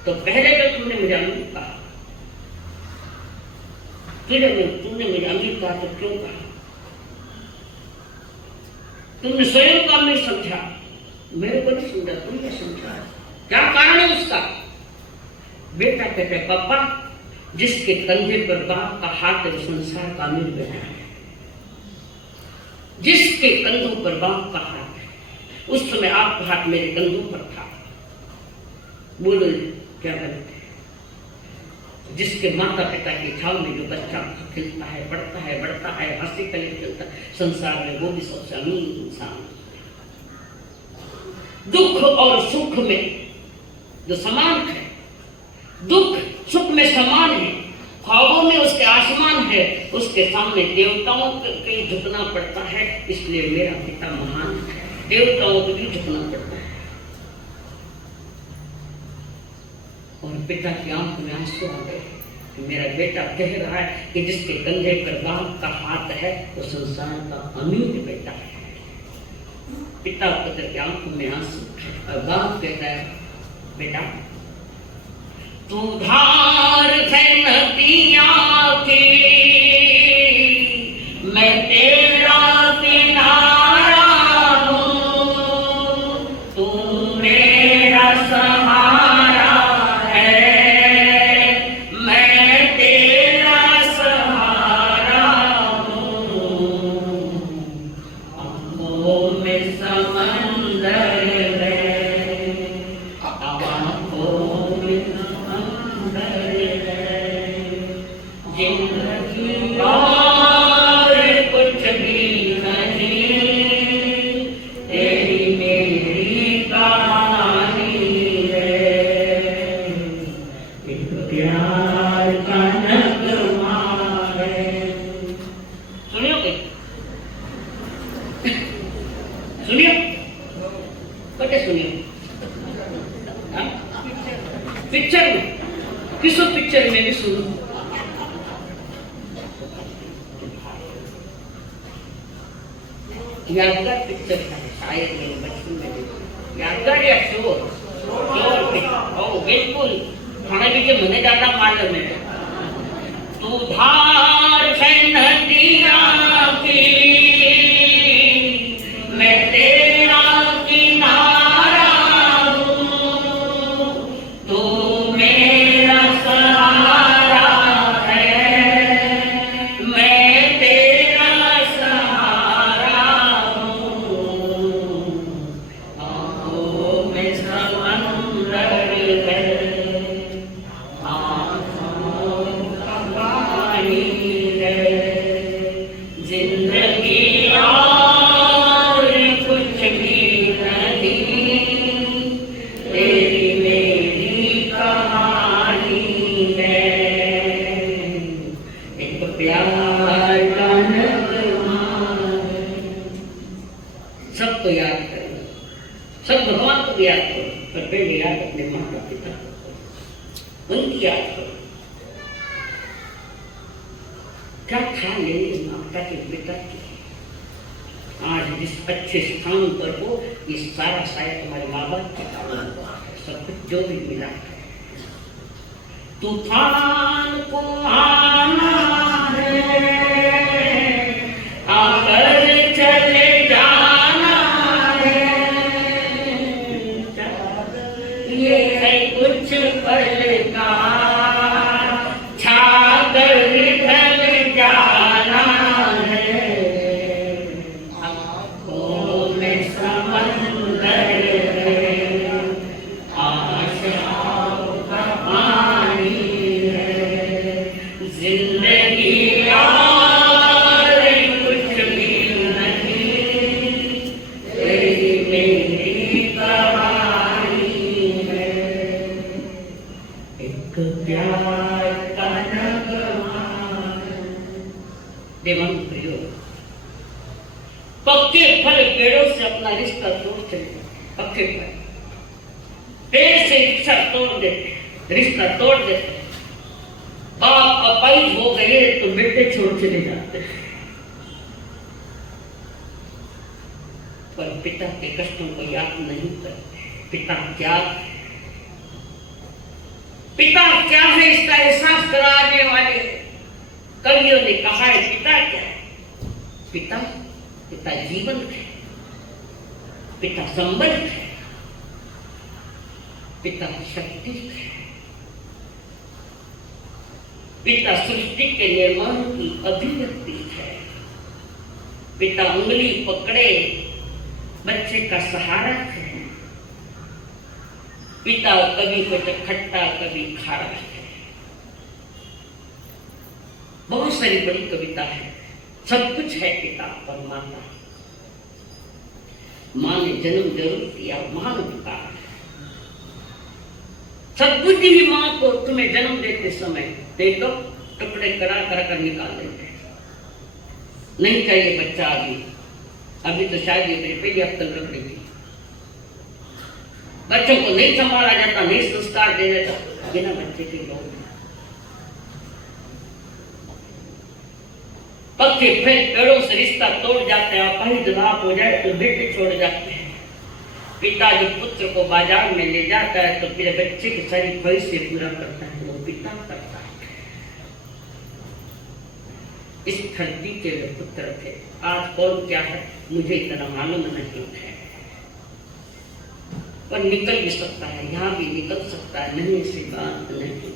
तो पहले तो तुमने मुझे अमीर कहा, फिर तुमने मुझे अमीर कहा, तो क्यों कहा? तुमने स्वयं को अमीर समझा, मेरे को नहीं समझा, तुमने समझा। क्या कारण है उसका? बेटा कहता है पापा, जिसके कंधे पर बाप का हाथ है संसार का अमीर बेटा है। जिसके कंधों पर बाप का हाथ है, उस समय आपका हाथ मेरे कंधों पर था। बोलो क्या बनते? जिसके माता पिता की छाव में जो बच्चा खिलता है, पढ़ता है, बढ़ता है, हंसी कले चलता है संसार में, वो भी सबसे अमीर इंसान। दुख और सुख में जो समान है, दुख सुख में समान है, ख्वाबों में उसके आसमान है, उसके सामने देवताओं के झुकना पड़ता है। इसलिए मेरा पिता महान है, देवताओं को भी झुकना पड़ता है। और पिता की आंख में आंसू आ गए कि मेरा बेटा कह रहा है कि जिसके कंधे पर बाप का हाथ है वो संसार का अमीर बेटा है। पिता पुत्र की आंखों में आंसू, और बाप कहता है बेटा तू धार है नदियां की, मैं तेरा किनारा हूँ, तू मेरा सहारा है, मैं तेरा सहारा हूँ। आँखों में समंदर है, आँखों में जिंदगी और कुछ भी नहीं, तेरी मेरी कहानी है, एक प्यार का नगमा है। सुनियोगे? सुनियो बटे, सुनियो। पिक्चर में, किस पिक्चर में भी सुनो। यादगार पिक्चर था, शायद मेरे बचपन में देखा। यादगार या शोर पिक्चर, ओ बिल्कुल खाने पीछे मैंने ज्यादा मालूम है। तू धार है नदियां की, मैं तेरा किनारा हूँ, तू मेरा सहारा है, मैं तेरा सहारा हूँ। आँखों में समंदर है, आँखों का पानी है, जिंदगी और कुछ भी नहीं, तेरी मेरी कहानी है, एक प्यार का नगमा है। सबको याद करो, सब भगवान को याद करो, पर पहले याद अपने माता पिता को, उनकी याद करो। क्या था लेने माता के पिता की, आज जिस अच्छे स्थान पर हो, ये सारा शायद हमारे माँ बाप के कारण हुआ है। सब कुछ जो भी मिला है, तूफान को आना है, आकर चले जाना है, ये है कुछ पल का, छाकर ढल जाना है। आँखों में समंदर है, आशाओं का पानी है, जिंदगी और कुछ भी नहीं, तेरी मेरी कहानी है, एक पेड़ से रिश्ता तोड़ देते, रिश्ता तोड़ देते। बाप अपाहिज हो गए तो बेटे छोड़ चले जाते, पर पिता के कष्टों को याद नहीं करते। पिता क्या है, पिता क्या है, इसका एहसास कराने वाले कवियों ने कहा है पिता क्या है। पिता, पिता जीवन है, पिता संबल है, पिता शक्ति है, पिता सृष्टि के निर्माण की अभिव्यक्ति है। पिता उंगली पकड़े बच्चे का सहारा है। पिता कभी कुछ खट्टा कभी खारा है। बहुत सारी बड़ी कविता है, सब कुछ है पिता और माता। माँ ने जन्म जरूर दिया, मानवता सदबुद्धि ही माँ को तुम्हें जन्म देते समय देखो टुकड़े करा कर निकाल देते। नहीं चाहिए बच्चा अभी तो शायद ये पहली अक्कल रख रही थी। बच्चों को नहीं संभाला जाता, नहीं संस्कार दे देता, बिना बच्चे के लोग पक्षी फिर पेड़ों से रिश्ता तोड़ जाते हैं। अपाहिज बाप हो जाए तो बेटे छोड़ जाते हैं। पिता जो पुत्र को बाजार में ले जाता है तो फिर बच्चे की सारी ख्वाहिश से पूरा करता है, वो पिता करता है। इस धरती के वे पुत्र थे। आज कौन क्या है मुझे इतना मालूम नहीं है, पर निकल भी सकता है, यहाँ भी निकल सकता है, नहीं ऐसी बात नहीं।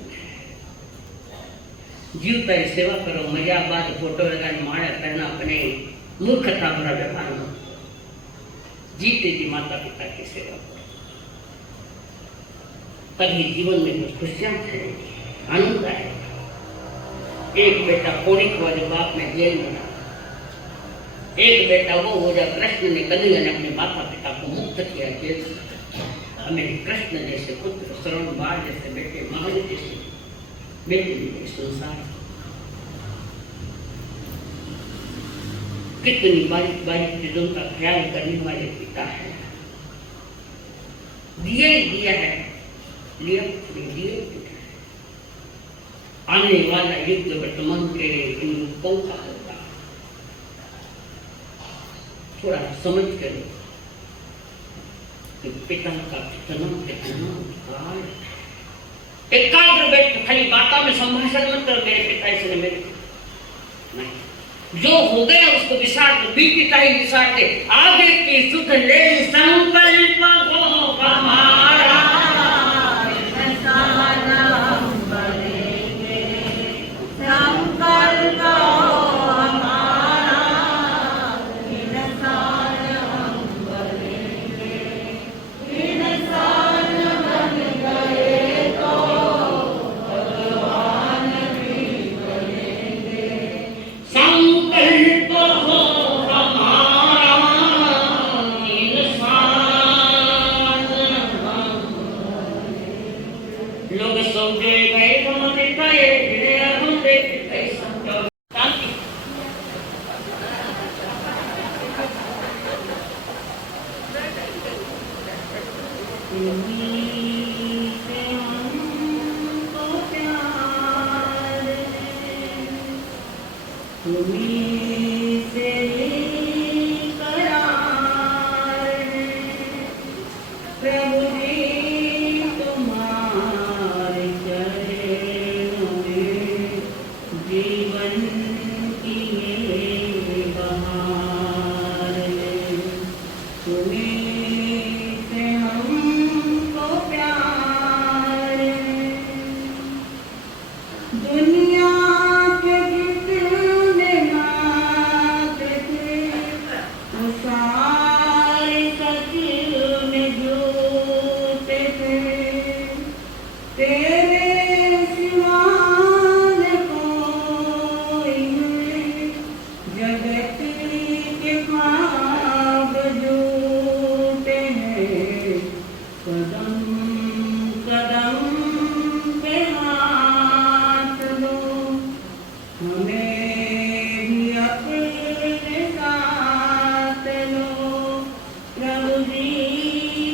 जीवता ही सेवा करो, मजा बाद फोटो लगाए माया पहना अपने मूर्खता भरा व्यवहार में। जीते जी माता पिता की सेवा करो, तभी जीवन में कुछ खुशियां ठहरेगी, आनंद आएगा। एक बेटा पौड़ी वाले बाप में जेल में रहा, एक बेटा वो हो जा कृष्ण ने कन्हैया ने अपने माता पिता को मुक्त किया जेल से। हमें कृष्ण जैसे पुत्र, श्रवण बाल जैसे बेटे, महावीर जैसे बेटे मिले संसार। कितनी बारीक बारीक चीजों का ख्याल करने वाले पिता है। दिया है, लिया दिए। आने वाला युद्ध वर्तमान के इन युद्धों का होगा, थोड़ा समझ कर पिता का कितना काल। एकाग्र बैठ खाली बातों में संभाषण मत करो, मेरे पिता इसने मेरे नहीं, जो हो गया उसको विसार दो, पिता ही विसार दे। आगे की सुध ले संकल्प हो हमारा,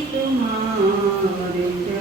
तुम्हारे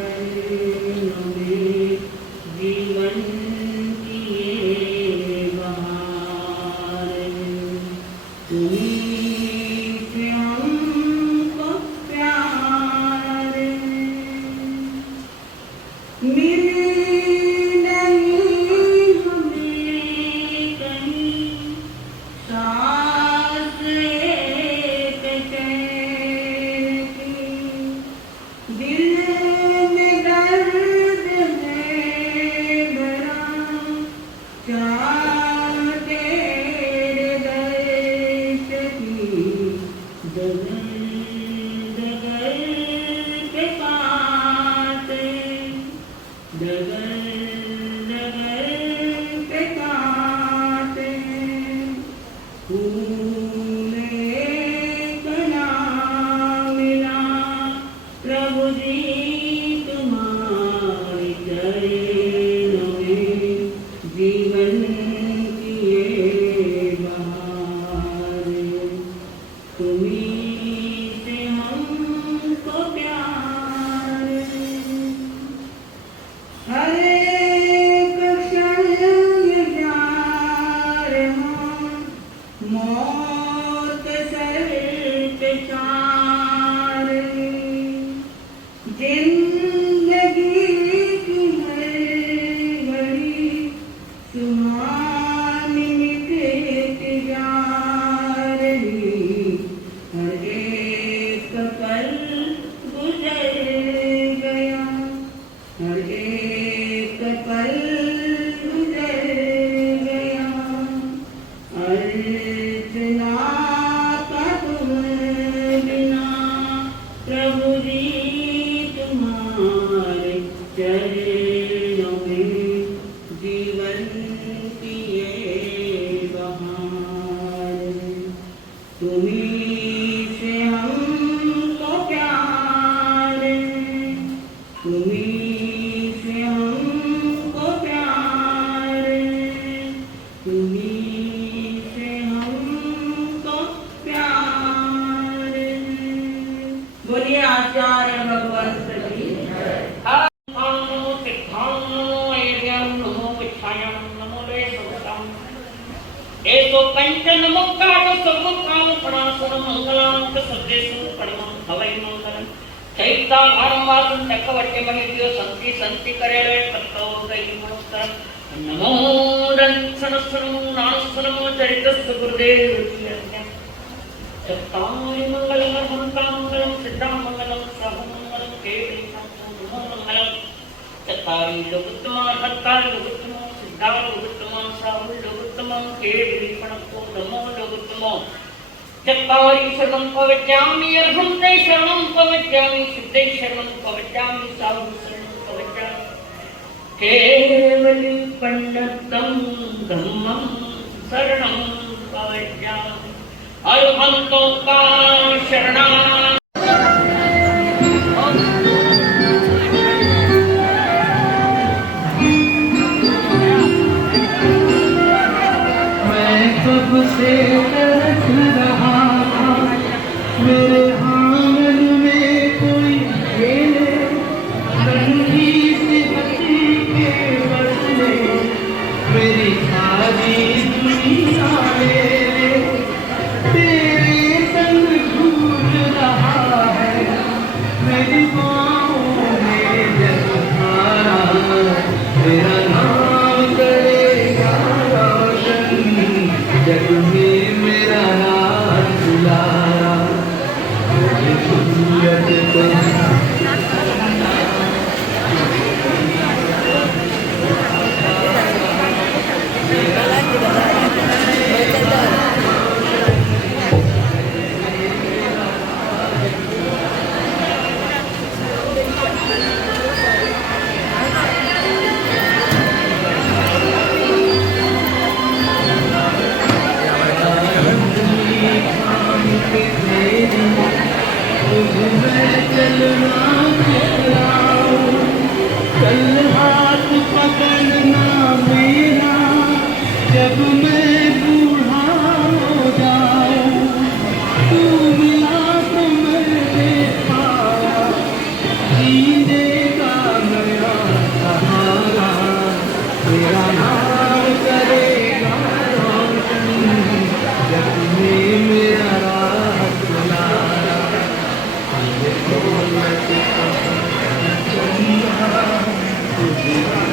जी